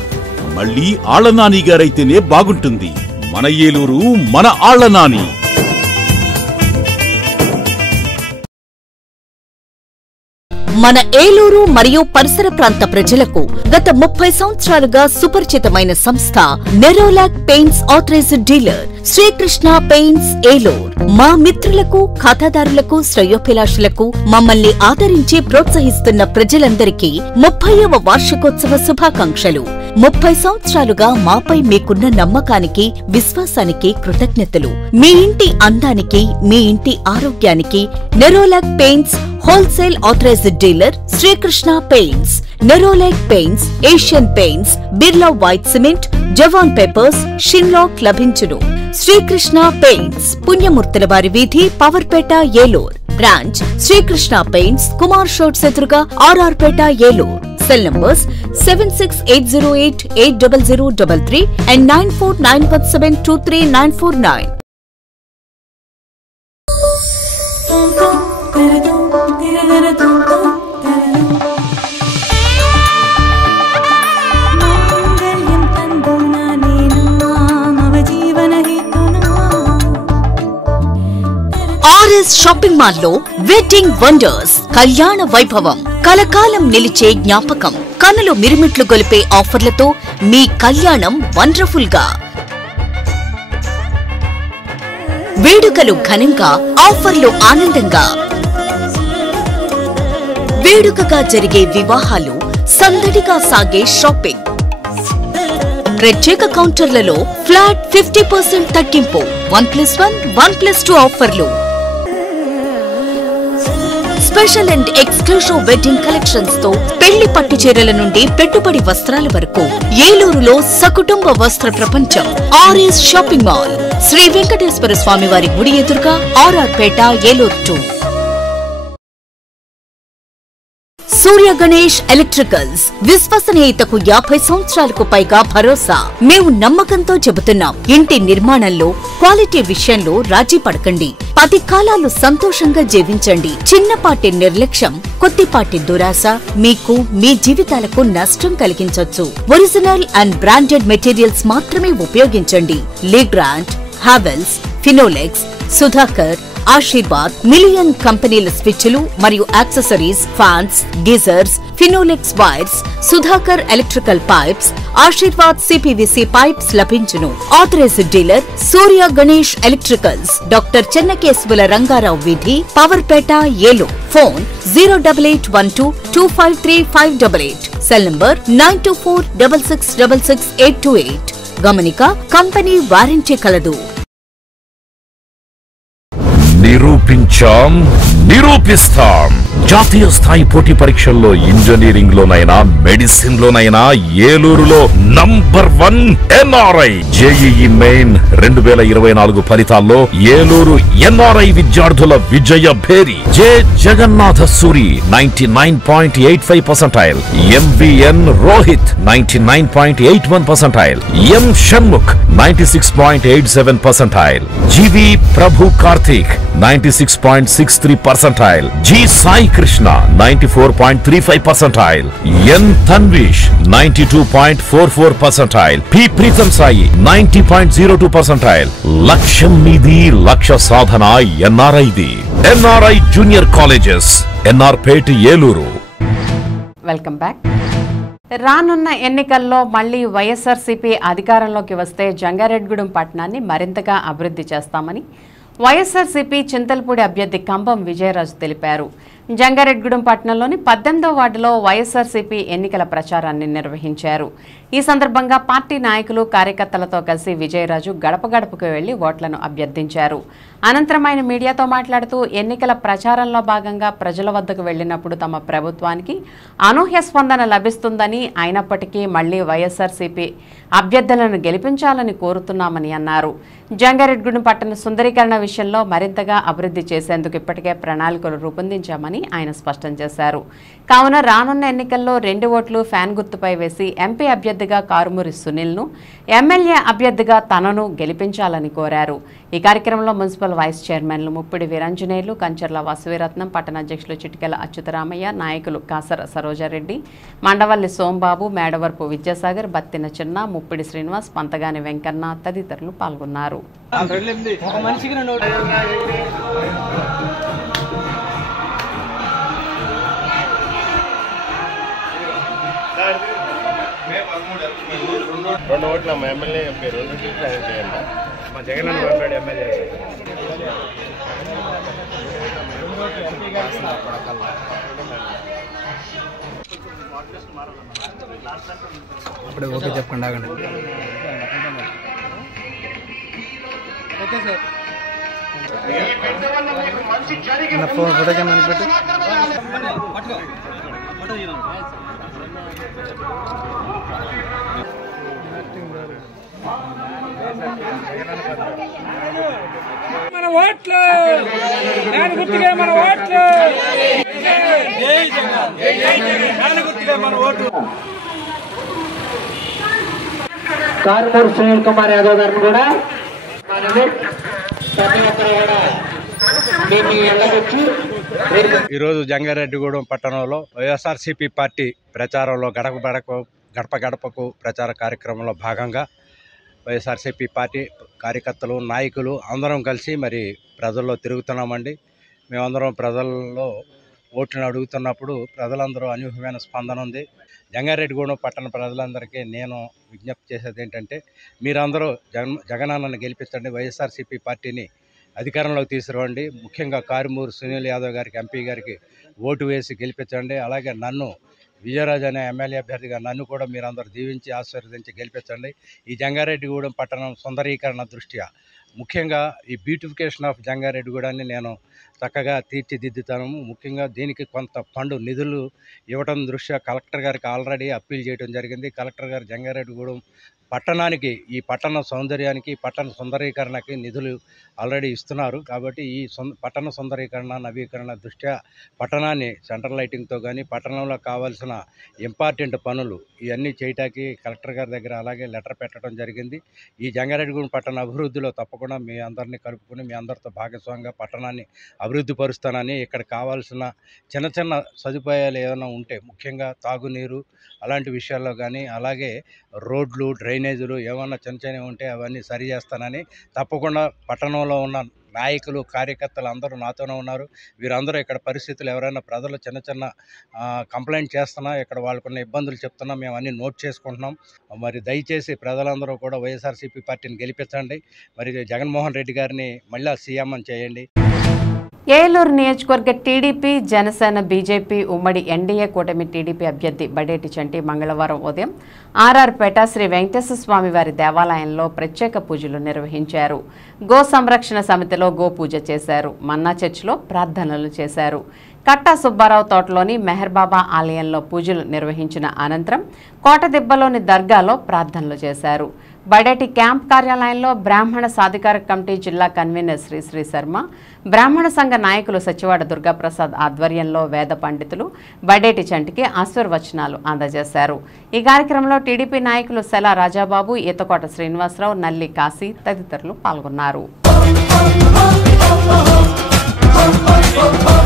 మళ్ళీ ఆళ్ల నాని గారైతేనే బాగుంటుంది. మన ఏలూరు, మన ఆళ్ల నాని. మన ఏలూరు మరియు పరిసర ప్రాంత ప్రజలకు గత 30 సంవత్సరాలుగా సుపరిచితమైన సంస్థ Nerolac paints authorised dealer Srikrishna paints Eluru. మా మిత్రులకు, ఖాతాదారులకు, శ్రేయోభిలాషులకు, మమ్మల్ని ఆదరించి ప్రోత్సహిస్తున్న ప్రజలందరికీ 30వ వార్షికోత్సవ శుభాకాంక్షలు. 30 సంవత్సరాలుగా మాపై మీకున్న నమ్మకానికి, విశ్వాసానికి కృతజ్ఞతలు. మీ ఇంటి అందానికి, మీ ఇంటి ఆరోగ్యానికి Nerolac paints wholesale authorized dealer Srikrishna paints. Nerolac paints, Asian paints, Birla white cement, Jawan papers, షిన్లాక్ లభించును. శ్రీకృష్ణ పెయింట్స్, పుణ్యమూర్తుల వారి వీధి, Powerpet, Eluru. Branch Srikrishna paints, Kumar shots ఎదురుగా, RR Pet, Eluru. Cell numbers 7680880033 and 9491723949. RS shopping mall లో వెడ్డింగ్ వండర్స్, కళ్యాణ వైభవం, కలకాలం నిలిచే జ్ఞాపకం, కనులు మిరుమిట్లు గొలిపే ఆఫర్లతో మీ కళ్యాణం వండర్ఫుల్ గా. వేడుకలు ఘనంగా, ఆఫర్లు ఆనందంగా. వేడుకగా జరిగే వివాహాలు, సందడిగా సాగే షాపింగ్. ప్రత్యేక కౌంటర్లలో ఫ్లాట్ 50% తగ్గింపు, 1+1, 1+2 ఆఫర్లు. Special and exclusive wedding collections తో పెళ్లి పట్టు చీరల నుండి పెట్టుబడి వస్త్రాల వరకు ఏలూరులో సకుటుంబ వస్త్ర ప్రపంచం RS shopping mall, Sri Venkateswara Swamy వారి గుడి ఎదురుగా ఆర్ఆర్ పేట, ఏలూరు 2. సూర్య గణేష్ ఎలక్ట్రికల్స్, విశ్వసనీయతకు 50 సంవత్సరాలకు పైగా భరోసా. మేము నమ్మకంతో చెబుతున్నాం, ఇంటి నిర్మాణంలో క్వాలిటీ విషయంలో రాజీ పడకండి. 10 కాలాలు సంతోషంగా జీవించండి. చిన్నపాటి నిర్లక్ష్యం, కొద్దిపాటి దురాశ మీకు మీ జీవితాలకు నష్టం కలిగించొచ్చు. ఒరిజినల్ అండ్ బ్రాండెడ్ మెటీరియల్స్ మాత్రమే ఉపయోగించండి. లీగ్రాండ్, హావెల్స్, ఫినోలెక్స్, సుధాకర్, ఆశీర్వాద్, మిలియన్ కంపెనీల స్విచ్లు మరియు accessories, fans, geysers, Finolex wires, Sudhakar electrical pipes, Ashirvad CPVC pipes లభించును. Authorised dealer Surya Ganesh electricals, doctor Chennakesavula Rangarao వీధి, Powerpet, Eluru. Phone 08812253588. Cell number 9246666828. గమనిక, కంపెనీ వారంటీ కలదు. నిరూపించాం, నిరూపిస్తాం. జాతీయ స్థాయి పోటీ పరీక్షల్లో ఇంజనీరింగ్ లోనైనా మెడిసిన్ లోనైనా ఏలూరులో నంబర్ 1 ఎన్ఆర్ఐ. జేఈఈ మెయిన్ 2024 ఫలితాల్లో ఏలూరు ఎన్ఆర్ఐ విద్యార్థుల విజయ భేరి. J Jagannatha Suri 99.85%, MVN Rohit 99.81%, M Shanmukh 96.87%, GV Prabhu Karthik 96.63%, G Sai Krishna 94.35%, N Tanvish 92.44%, P Preetham Sai 90.02%. లక్ష్యం మీది, లక్ష్య సాధన ఎన్ఆర్ఐది. NRI junior colleges, NR Pet, Eluru. Welcome back. రానున్న ఎన్నికల్లో మళ్లీ వైఎస్ఆర్సీపీ అధికారంలోకి వస్తే జంగారెడ్డిగూడెం పట్టణాన్ని మరింతగా అభివృద్ధి చేస్తామని వైఎస్ఆర్సీపీ చింతలపూడి అభ్యర్థి కంబం విజయరాజు తెలిపారు. జంగారెడ్డిగూడెం పట్టణంలోని 18వ వార్డులో వైఎస్ఆర్సీపీ ఎన్నికల ప్రచారాన్ని నిర్వహించారు. ఈ సందర్భంగా పార్టీ నాయకులు, కార్యకర్తలతో కలిసి విజయరాజు గడప గడపకు వెళ్లి ఓట్లను అభ్యర్థించారు. అనంతరం ఆయన మీడియాతో మాట్లాడుతూ ఎన్నికల ప్రచారంలో భాగంగా ప్రజల వద్దకు వెళ్లినప్పుడు తమ ప్రభుత్వానికి అనూహ్య స్పందన లభిస్తుందని, అయినప్పటికీ మళ్లీ వైఎస్ఆర్సీపీ అభ్యర్థులను గెలిపించాలని కోరుతున్నామని అన్నారు. జంగారెడ్డిగూడెం పట్టణ సుందరీకరణ విషయంలో మరింతగా అభివృద్ధి చేసేందుకు ఇప్పటికే ప్రణాళికలు రూపొందించామని ఆయన స్పష్టం చేశారు. కావున రానున్న ఎన్నికల్లో 2 ఓట్లు ఫ్యాన్ గుర్తుపై వేసి ఎంపీ అభ్యర్థిగా కారుమూరి సునీల్ను, ఎమ్మెల్యే అభ్యర్థిగా తనను గెలిపించాలని కోరారు. ఈ కార్యక్రమంలో మున్సిపల్ వైస్ చైర్మన్లు ముప్పిడి వీరాంజనేయులు, కంచర్ల వాసవిరత్నం, పట్టణ అధ్యక్షులు చిటికెల అచ్యుతరామయ్య, నాయకులు కాసర సరోజారెడ్డి, మండవల్లి సోంబాబు, మేడవరపు విద్యాసాగర్, బత్తిన చిన్న, ముప్పిడి శ్రీనివాస్, పంతగాని వెంకన్న తదితరులు పాల్గొన్నారు. రెండు ఓట్ల మా ఎమ్మెల్యే ఎంపీ రెండు చేయండి. మా జగన్ అన్న పంపాడు ఎమ్మెల్యే. అప్పుడే ఓకే చెప్పండి, ఆగండి. ఓకే సార్, ఫోటో కెమెరా పెట్టి మన ఓట్లు నేను గుర్తుగా మన ఓట్లు గుర్తుగా మన ఓట్లు. కారుమూరి సునీల్ కుమార్ యాదవ్ గారిని కూడా మనము ప్రతి ఒక్కరు కూడా ఈరోజు జంగారెడ్డిగూడెం పట్టణంలో వైఎస్ఆర్సీపీ పార్టీ ప్రచారంలో గడప గడపకు ప్రచార కార్యక్రమంలో భాగంగా వైఎస్ఆర్సీపీ పార్టీ కార్యకర్తలు, నాయకులు అందరం కలిసి మరి ప్రజల్లో తిరుగుతున్నామండి. మేమందరం ప్రజల్లో ఓట్లను అడుగుతున్నప్పుడు ప్రజలందరూ అనూహ్యమైన స్పందన ఉంది. జంగారెడ్డిగూడెం పట్టణ ప్రజలందరికీ నేను విజ్ఞప్తి చేసేది ఏంటంటే, మీరందరూ జగనన్నను గెలిపించండి, వైఎస్ఆర్సీపీ పార్టీని అధికారంలోకి తీసుకురండి. ముఖ్యంగా కారుమూరి సునీల్ యాదవ్ గారికి, ఎంపీ గారికి ఓటు వేసి గెలిపించండి. అలాగే నన్ను విజయరాజు అనే ఎమ్మెల్యే అభ్యర్థిగా నన్ను కూడా మీరందరూ దీవించి ఆశీర్వదించి గెలిపించండి. ఈ జంగారెడ్డిగూడెం పట్టణం సుందరీకరణ దృష్ట్యా ముఖ్యంగా ఈ బ్యూటిఫికేషన్ ఆఫ్ జంగారెడ్డిగూడని నేను చక్కగా తీర్చిదిద్దుతాను. ముఖ్యంగా దీనికి కొంత ఫండ్ నిధులు ఇవ్వడం దృష్ట్యా కలెక్టర్ గారికి ఆల్రెడీ అప్పీల్ చేయడం జరిగింది. కలెక్టర్ గారు జంగారెడ్డిగూడెం పట్టణానికి, ఈ పట్టణ సౌందర్యానికి, పట్టణ సుందరీకరణకి నిధులు ఆల్రెడీ ఇస్తున్నారు. కాబట్టి ఈ పట్టణ సుందరీకరణ, నవీకరణ దృష్ట్యా పట్టణాన్ని సెంట్రల్ లైటింగ్తో కానీ పట్టణంలో కావాల్సిన ఇంపార్టెంట్ పనులు ఇవన్నీ చేయటానికి కలెక్టర్ గారి దగ్గర అలాగే లెటర్ పెట్టడం జరిగింది. ఈ జంగారెడ్డిగూడెం పట్టణ అభివృద్ధిలో తప్పకుండా మీ అందరినీ కలుపుకొని మీ అందరితో భాగస్వామిగా పట్టణాన్ని అభివృద్ధి పరుస్తానని, ఇక్కడ కావాల్సిన చిన్న చిన్న సదుపాయాలు ఏమైనా ఉంటే ముఖ్యంగా తాగునీరు అలాంటి విషయాల్లో కానీ, అలాగే రోడ్లు, డ్రైనేజీలు ఏమన్నా చిన్న చిన్నవి ఉంటే అవన్నీ సరి చేస్తానని, తప్పకుండా పట్టణంలో ఉన్న నాయకులు, కార్యకర్తలు అందరూ నాతోనే ఉన్నారు. వీరందరూ ఇక్కడ పరిస్థితులు ఎవరైనా ప్రజలు చిన్న చిన్న కంప్లైంట్ చేస్తున్నా, ఇక్కడ వాళ్ళకున్న ఇబ్బందులు చెప్తున్నా మేము అన్నీ నోట్ చేసుకుంటున్నాం. మరి దయచేసి ప్రజలందరూ కూడా వైఎస్ఆర్సీపీ పార్టీని గెలిపించండి. మరి జగన్మోహన్ రెడ్డి గారిని మళ్ళీ సీఎం అని చేయండి. ఏలూరు నియోజకవర్గ టీడీపీ, జనసేన, బీజేపీ ఉమ్మడి ఎన్డీఏ కూటమి టీడీపీ అభ్యర్థి బడేటి చంటి మంగళవారం ఉదయం ఆర్ఆర్పేట శ్రీ వెంకటేశ్వర స్వామి వారి దేవాలయంలో ప్రత్యేక పూజలు నిర్వహించారు. గో సంరక్షణ సమితిలో గోపూజ చేశారు. మన్నా చర్చిలో ప్రార్థనలు చేశారు. కట్టా సుబ్బారావు తోటలోని మెహర్బాబా ఆలయంలో పూజలు నిర్వహించిన అనంతరం కోటదిబ్బలోని దర్గాలో ప్రార్థనలు చేశారు. బడేటి క్యాంప్ కార్యాలయంలో బ్రాహ్మణ సాధికార కమిటీ జిల్లా కన్వీనర్ శ్రీ శర్మ, బ్రాహ్మణ సంఘ నాయకులు సచివాడ దుర్గాప్రసాద్ ఆధ్వర్యంలో వేద పండితులు బడేటి చంటికి ఆశీర్వచనాలు అందజేశారు. ఈ కార్యక్రమంలో టీడీపీ నాయకులు సెలా రాజాబాబు, ఈతకోట శ్రీనివాసరావు, నల్లి కాశీ తదితరులు పాల్గొన్నారు. Oh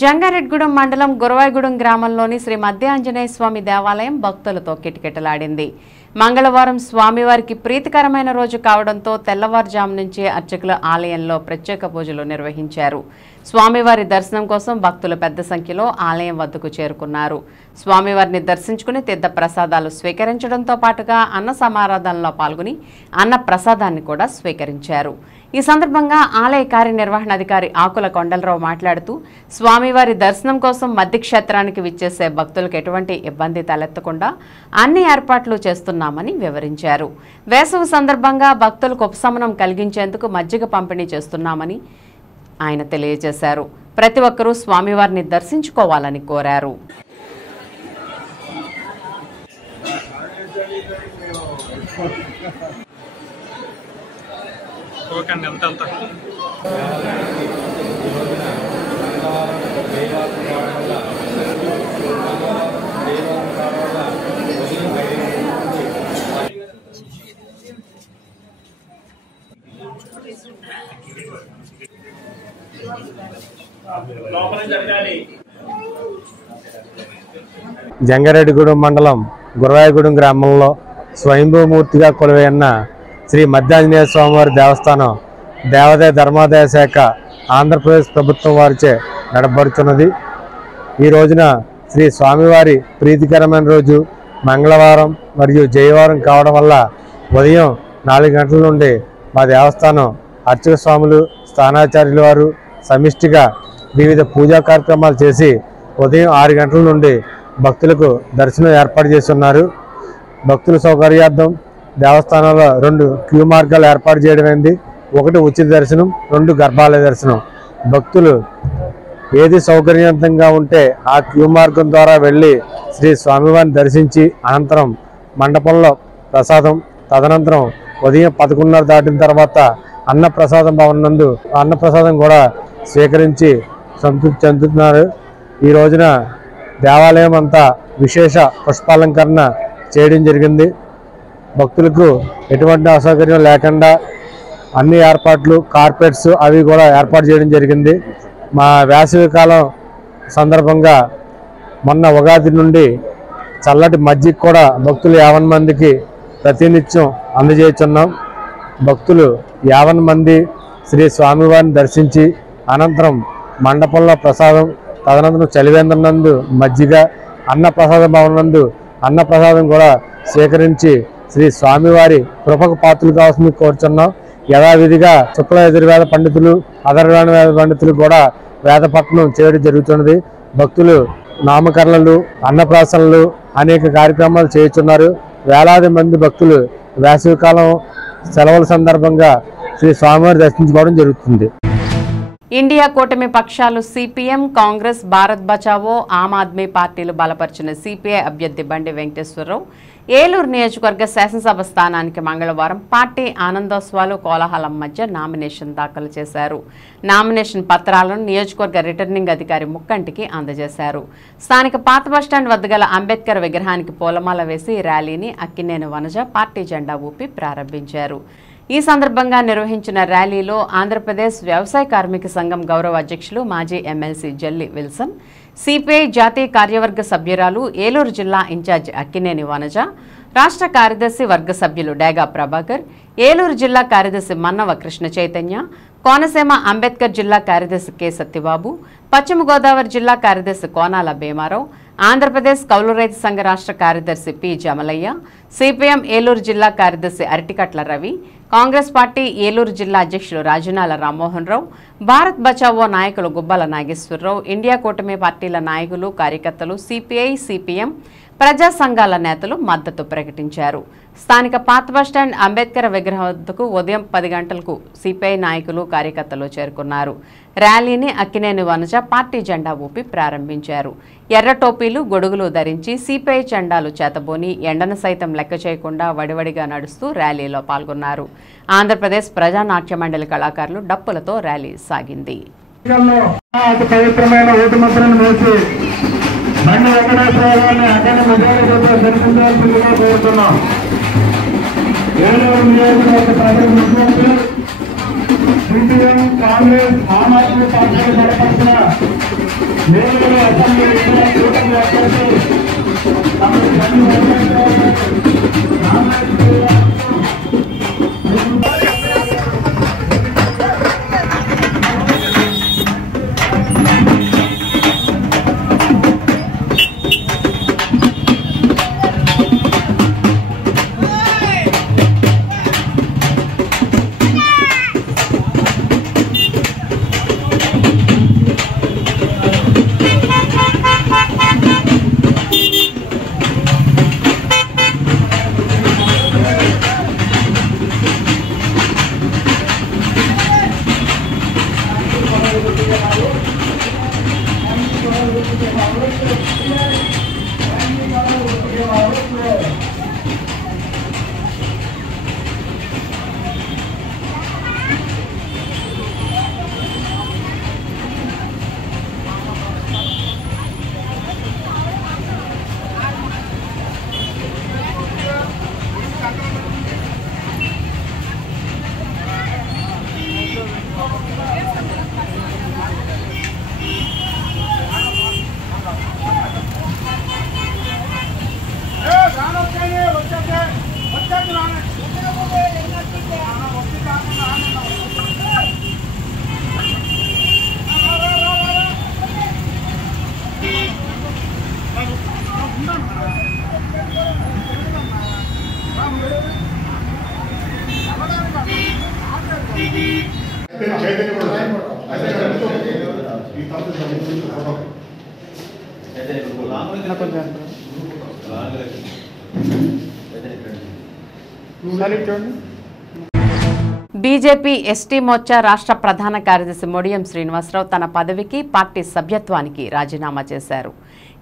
జంగారెడ్గూడెం మండలం గురవాయిగూడెం గ్రామంలోని శ్రీ మధ్య ఆంజనేయ స్వామి దేవాలయం భక్తులతో కిటకిటలాడింది. మంగళవారం స్వామివారికి ప్రీతికరమైన రోజు కావడంతో తెల్లవారుజాము నుంచే అర్చకుల ఆలయంలో ప్రత్యేక పూజలు నిర్వహించారు. స్వామివారి దర్శనం కోసం భక్తులు పెద్ద సంఖ్యలో ఆలయం వద్దకు చేరుకున్నారు. స్వామివారిని దర్శించుకుని తీర్థ ప్రసాదాలు స్వీకరించడంతో పాటుగా అన్న సమారాధనలో పాల్గొని అన్న ప్రసాదాన్ని కూడా స్వీకరించారు. ఈ సందర్భంగా ఆలయ కార్యనిర్వహణాధికారి ఆకుల కొండలరావు మాట్లాడుతూ స్వామివారి దర్శనం కోసం మధ్య క్షేత్రానికి విచ్చేసే భక్తులకు ఎటువంటి ఇబ్బంది తలెత్తకుండా అన్ని ఏర్పాట్లు చేస్తున్నామని వివరించారు. వేసవి సందర్భంగా భక్తులకు ఉపశమనం కలిగించేందుకు మజ్జిగ పంపిణీ చేస్తున్నామని ఆయన తెలియజేశారు. ప్రతి ఒక్కరూ స్వామివారిని దర్శించుకోవాలని కోరారు. జంగారెడ్డిగూడెం మండలం గురవాయిగూడెం గ్రామంలో స్వయంభూమూర్తిగా కొలువైన శ్రీ మధ్యాంజనేయ స్వామివారి దేవస్థానం దేవాదాయ ధర్మాదాయ శాఖ ఆంధ్రప్రదేశ్ ప్రభుత్వం వారిచే నడపబడుతున్నది. ఈ రోజున శ్రీ స్వామివారి ప్రీతికరమైన రోజు మంగళవారం మరియు జయవారం కావడం వల్ల ఉదయం 4 గంటల నుండి మా దేవస్థానం అర్చక స్వాములు స్థానాచార్యుల వారు సమిష్టిగా వివిధ పూజా కార్యక్రమాలు చేసి ఉదయం 6 గంటల నుండి భక్తులకు దర్శనం ఏర్పాటు చేసి ఉన్నారు. భక్తుల సౌకర్యార్థం దేవస్థానంలో 2 క్యూ మార్గాలు ఏర్పాటు చేయడమైంది. 1 ఉచిత దర్శనం, 2 గర్భాలయ దర్శనం. భక్తులు ఏది సౌకర్యవంతంగా ఉంటే ఆ క్యూ మార్గం ద్వారా వెళ్ళి శ్రీ స్వామివారిని దర్శించి అనంతరం మండపంలో ప్రసాదం, తదనంతరం ఉదయం 11:30 దాటిన తర్వాత అన్నప్రసాదం భవన్ నందు అన్నప్రసాదం కూడా స్వీకరించి సంతృప్తి చెందుతున్నారు. ఈ రోజున దేవాలయం అంతా విశేష పుష్పాలంకరణ చేయడం జరిగింది. భక్తులకు ఎటువంటి అసౌకర్యం లేకుండా అన్ని ఏర్పాట్లు, కార్పెట్స్ అవి కూడా ఏర్పాటు చేయడం జరిగింది. మా వేసవి కాలం సందర్భంగా మొన్న ఉగాది నుండి చల్లటి మజ్జిగ కూడా భక్తులు 50 మందికి ప్రతినిత్యం అందజేస్తున్నాం. భక్తులు 50 మంది శ్రీ స్వామివారిని దర్శించి అనంతరం మండపంలో ప్రసాదం, తదనంతరం చలివేంద్రం నందు మజ్జిగ, అన్నప్రసాద భవనం నందు అన్నప్రసాదం కూడా స్వీకరించి శ్రీ స్వామివారి కృపకు పాత్రలు కావాల్సింది కోరుచున్నాం. యథావిధిగా శుక్ల యజుర్వేద పండితులు, అధర్వణ వేద పండితులు కూడా వేదపట్నం చేయడం జరుగుతున్నది. భక్తులు నామకరణలు, అన్నప్రాసనలు అనేక కార్యక్రమాలు చేస్తున్నారు. వేలాది మంది భక్తులు వేసవికాలం సెలవుల సందర్భంగా శ్రీ స్వామివారి దర్శించుకోవడం జరుగుతుంది. ఇండియా కూటమి పక్షాలు సిపిఎం, కాంగ్రెస్, భారత్ బచావో, ఆమ్ ఆద్మీ పార్టీలు బలపరిచిన సిపిఐ అభ్యర్థి బండి వెంకటేశ్వరరావు ఏలూరు నియోజకవర్గ శాసనసభ స్థానానికి మంగళవారం పార్టీ ఆనందోత్సవాలు, కోలాహలం మధ్య నామినేషన్ దాఖలు చేశారు. నామినేషన్ పత్రాలను నియోజకవర్గ రిటర్నింగ్ అధికారి ముక్కంటికి అందజేశారు. స్థానిక పాత బస్టాండ్ వద్ద గల అంబేద్కర్ విగ్రహానికి పూలమాల వేసి ర్యాలీని అక్కినేని వనజ పార్టీ జెండా ఊపి ప్రారంభించారు. ఈ సందర్భంగా నిర్వహించిన ర్యాలీలో ఆంధ్రప్రదేశ్ వ్యవసాయ కార్మిక సంఘం గౌరవ అధ్యక్షులు, మాజీ ఎమ్మెల్సీ జల్లి విల్సన్, సిపిఐ జాతీయ కార్యవర్గ సభ్యురాలు, ఏలూరు జిల్లా ఇన్ఛార్జి అక్కినేని వనజ, రాష్ట్ర కార్యదర్శి వర్గ సభ్యులు డేగా ప్రభాకర్, ఏలూరు జిల్లా కార్యదర్శి మన్నవ కృష్ణ చైతన్య, కోనసీమ అంబేద్కర్ జిల్లా కార్యదర్శి కె సత్యబాబు, పశ్చిమ గోదావరి జిల్లా కార్యదర్శి కోనాల భీమారావు, ఆంధ్రప్రదేశ్ కౌలు రైతు సంఘ రాష్ట్ర కార్యదర్శి పి జమలయ్య, సిపిఎం ఏలూరు జిల్లా కార్యదర్శి అరటికట్ల రవి, కాంగ్రెస్ పార్టీ ఏలూరు జిల్లా అధ్యక్షులు రాజనాల రామ్మోహన్ రావు, భారత్ బచావో నాయకులు గుబ్బల నాగేశ్వరరావు, ఇండియా కూటమి పార్టీల నాయకులు, కార్యకర్తలు, సిపిఐ, సిపిఎం, ప్రజా సంఘాల నేతలు మద్దతు ప్రకటించారు. స్థానిక పాత బస్టాండ్ అంబేద్కర్ విగ్రహం వద్దకు ఉదయం 10 గంటలకు సిపిఐ నాయకులు, కార్యకర్తలు చేరుకున్నారు. ర్యాలీని అక్కినేని వనజ పార్టీ జెండా ఊపి ప్రారంభించారు. ఎర్ర టోపీలు, గొడుగులు ధరించి సిపిఐ జెండాలు చేతబోని ఎండను సైతం లెక్క చేయకుండా వడివడిగా నడుస్తూ ర్యాలీలో పాల్గొన్నారు. ఆంధ్రప్రదేశ్ ప్రజానాట్య మండలి కళాకారులు డప్పులతో ర్యాలీ సాగింది. బండి వెంకటేశ్వర గారిని అఖండ మెజారిటీతో గెలిపించాల్సిందిగా కోరుతున్నాం. ఏలూరు నియోజకవర్గ ప్రజల ముఖ్యమంత్రి సిపిఎం కాంగ్రెస్ ఆమ్ ఆద్మీ పార్టీలు బలపరిచిన నేరుగా అసెంబ్లీ కూటమి అభ్యర్థి తమకు బీజేపీ ఎస్టీ మోర్చా రాష్ట్ర ప్రధాన కార్యదర్శి మొడియం శ్రీనివాసరావు తన పదవికి పార్టీ సభ్యత్వానికి రాజీనామా చేశారు.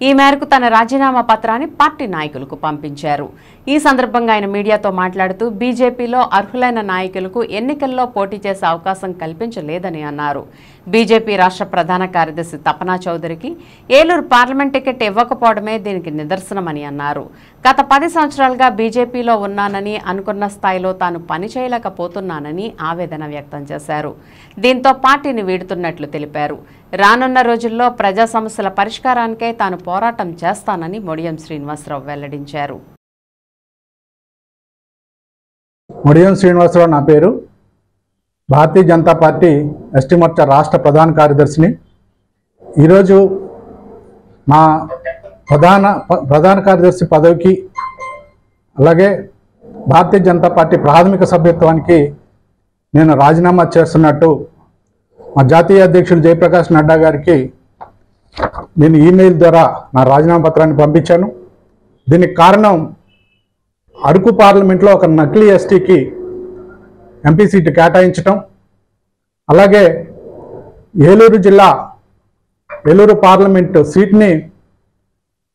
ఈ మేరకు తన రాజీనామా పత్రాన్ని పార్టీ నాయకులకు పంపించారు. ఈ సందర్భంగా ఆయన మీడియాతో మాట్లాడుతూ బీజేపీలో అర్హులైన నాయకులకు ఎన్నికల్లో పోటీ చేసే అవకాశం కల్పించలేదని అన్నారు. బీజేపీ రాష్ట్ర ప్రధాన కార్యదర్శి తపనా చౌదరికి ఏలూరు పార్లమెంట్ టికెట్ ఇవ్వకపోవడమే దీనికి నిదర్శనమని అన్నారు. గత 10 సంవత్సరాలుగా బీజేపీలో ఉన్నానని అనుకున్న స్థాయిలో తాను పనిచేయలేకపోతున్నానని ఆవేదన వ్యక్తం చేశారు. దీంతో పార్టీని వీడుతున్నట్లు తెలిపారు. రానున్న రోజుల్లో ప్రజా సమస్యల పరిష్కారానికై తాను పోరాటం చేస్తానని మొడియం శ్రీనివాసరావు వెల్లడించారు. మొడియం శ్రీనివాసరావు నా పేరు. భారతీయ జనతా పార్టీ ఎస్టీ మోర్చా రాష్ట్ర ప్రధాన కార్యదర్శిని. ఈరోజు మా ప్రధాన కార్యదర్శి పదవికి అలాగే భారతీయ జనతా పార్టీ ప్రాథమిక సభ్యత్వానికి నేను రాజీనామా చేస్తున్నట్టు మా జాతీయ అధ్యక్షులు జయప్రకాష్ నడ్డా గారికి నేను ఈమెయిల్ ద్వారా నా రాజీనామా పత్రాన్ని పంపించాను. దీనికి కారణం అరకు పార్లమెంట్లో ఒక నకిలీ ఎస్టీకి ఎంపీ సీటు కేటాయించటం, అలాగే ఏలూరు పార్లమెంటు సీట్ని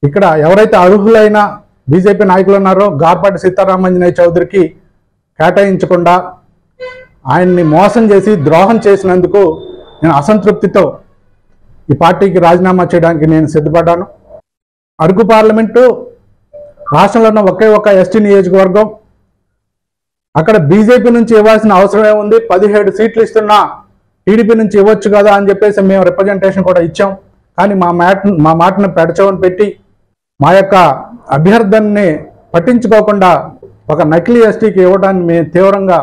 ఇక్కడ ఎవరైతే అర్హులైన బీజేపీ నాయకులు ఉన్నారో గార్పాటి సీతారామంజనేయ చౌదరికి కేటాయించకుండా ఆయన్ని మోసం చేసి ద్రోహం చేసినందుకు నేను అసంతృప్తితో ఈ పార్టీకి రాజీనామా చేయడానికి నేను సిద్ధపడ్డాను. అరకు పార్లమెంటు రాష్ట్రంలో ఉన్న ఒకే ఒక ఎస్టీ నియోజకవర్గం. అక్కడ బీజేపీ నుంచి ఇవ్వాల్సిన అవసరమే ఉంది. 17 సీట్లు ఇస్తున్నా టీడీపీ నుంచి ఇవ్వచ్చు కదా అని చెప్పేసి మేము రిప్రజెంటేషన్ కూడా ఇచ్చాం. కానీ మా మాటను పెడచవని పెట్టి మా యొక్క అభ్యర్థనని పట్టించుకోకుండా ఒక నకిలీ ఎస్టీకి ఇవ్వడానికి మేము తీవ్రంగా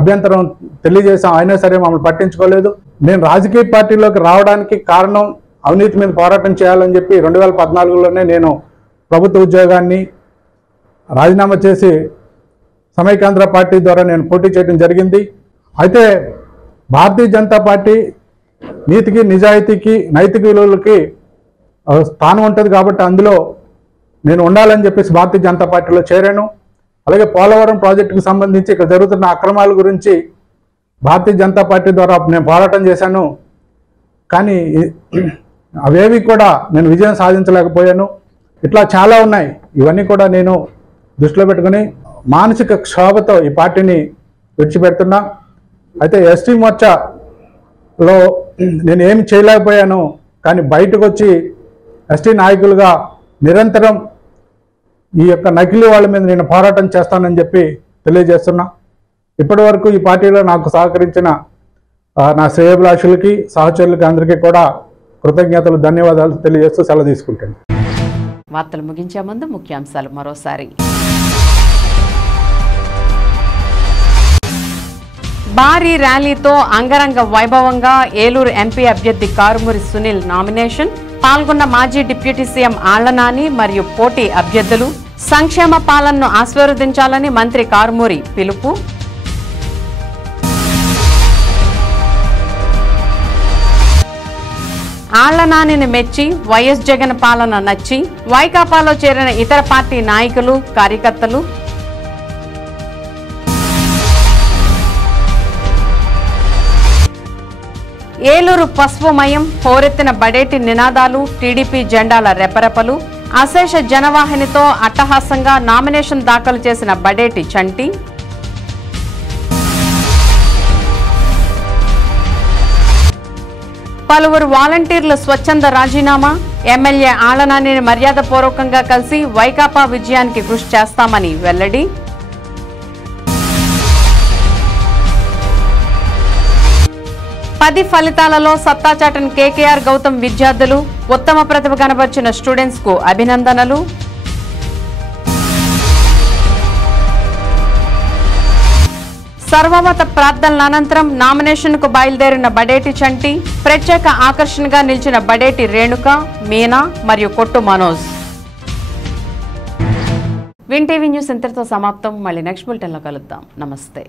అభ్యంతరం తెలియజేశాం. అయినా సరే మమ్మల్ని పట్టించుకోలేదు. నేను రాజకీయ పార్టీలోకి రావడానికి కారణం అవినీతి మీద పోరాటం చేయాలని చెప్పి 2014లోనే నేను ప్రభుత్వ ఉద్యోగాన్ని రాజీనామా చేసి సమైక్యాంధ్ర పార్టీ ద్వారా నేను పోటీ చేయడం జరిగింది. అయితే భారతీయ జనతా పార్టీ నీతికి, నిజాయితీకి, నైతిక విలువలకి స్థానం ఉంటుంది కాబట్టి అందులో నేను ఉండాలని చెప్పేసి భారతీయ జనతా పార్టీలో చేరాను. అలాగే పోలవరం ప్రాజెక్టుకు సంబంధించి ఇక్కడ జరుగుతున్న అక్రమాల గురించి భారతీయ జనతా పార్టీ ద్వారా నేను పోరాటం చేశాను. కానీ అవేవి కూడా నేను విజయం సాధించలేకపోయాను. ఇట్లా చాలా ఉన్నాయి. ఇవన్నీ కూడా నేను దృష్టిలో పెట్టుకుని మానసిక క్షోభతో ఈ పార్టీని విడిచిపెడుతున్నా. అయితే ఎస్టీ మోర్చాలో నేను ఏమి చేయలేకపోయాను. కానీ బయటకు వచ్చి ఎస్టీ నాయకులుగా నిరంతరం ఈ యొక్క నకిలీ వాళ్ళ మీద నేను పోరాటం చేస్తానని చెప్పి తెలియజేస్తున్నా. ఇప్పటి వరకు ఈ పార్టీలో నాకు సహకరించిన నా శ్రేయోభిలాషులకి సహచరులకి అందరికీ కూడా కృతజ్ఞతలు ధన్యవాదాలు తెలియజేస్తూ సెలవు తీసుకుంటాను. వార్తలు ముగించే ముందు ముఖ్యాంశాలు మరోసారి. భారీ ర్యాలీతో అంగరంగ వైభవంగా ఏలూరు ఎంపీ అభ్యర్థి కారుమూరి సునీల్ నామినేషన్. పాల్గొన్న మాజీ డిప్యూటీ సీఎం ఆళ్లనాని మరియు పోటీ అభ్యర్థులు. సంక్షేమ పాలనను ఆశీర్వదించాలని మంత్రి కారుమూరి పిలుపు. ఆళ్లనానిని మెచ్చి వైఎస్ జగన్ పాలన నచ్చి వైకాపాలో చేరిన ఇతర పార్టీ నాయకులు కార్యకర్తలు. ఏలూరు పసుపుమయం, హోరెత్తిన బడేటి నినాదాలు, టీడీపీ జెండాల రెపరెపలు. అశేష జనవాహినితో అట్టహాసంగా నామినేషన్ దాఖలు చేసిన బడేటి చంటి. పలువురు వాలంటీర్ల స్వచ్ఛంద రాజీనామా. ఎమ్మెల్యే ఆళ్లనానిని మర్యాదపూర్వకంగా కలిసి వైకాపా విజయానికి కృషి చేస్తామని వెల్లడి. పది ఫలితాలలో సత్తాచాటన్ కేకేఆర్ గౌతమ్ విద్యార్థులు. ఉత్తమ ప్రతిభ కనబర్చిన స్టూడెంట్స్ కు అభినందనలు. సర్వమత ప్రార్థనల అనంతరం నామినేషన్ కు బయలుదేరిన బడేటి చంటి. ప్రత్యేక ఆకర్షణగా నిలిచిన బడేటి రేణుక, మీనా మరియు కొట్టు మనోజ్. విన్ టీవీ న్యూస్ ఇంతటితో సమాప్తం. మళ్ళీ నెక్స్ట్ బులెటిన్లో కలుద్దాం. నమస్తే.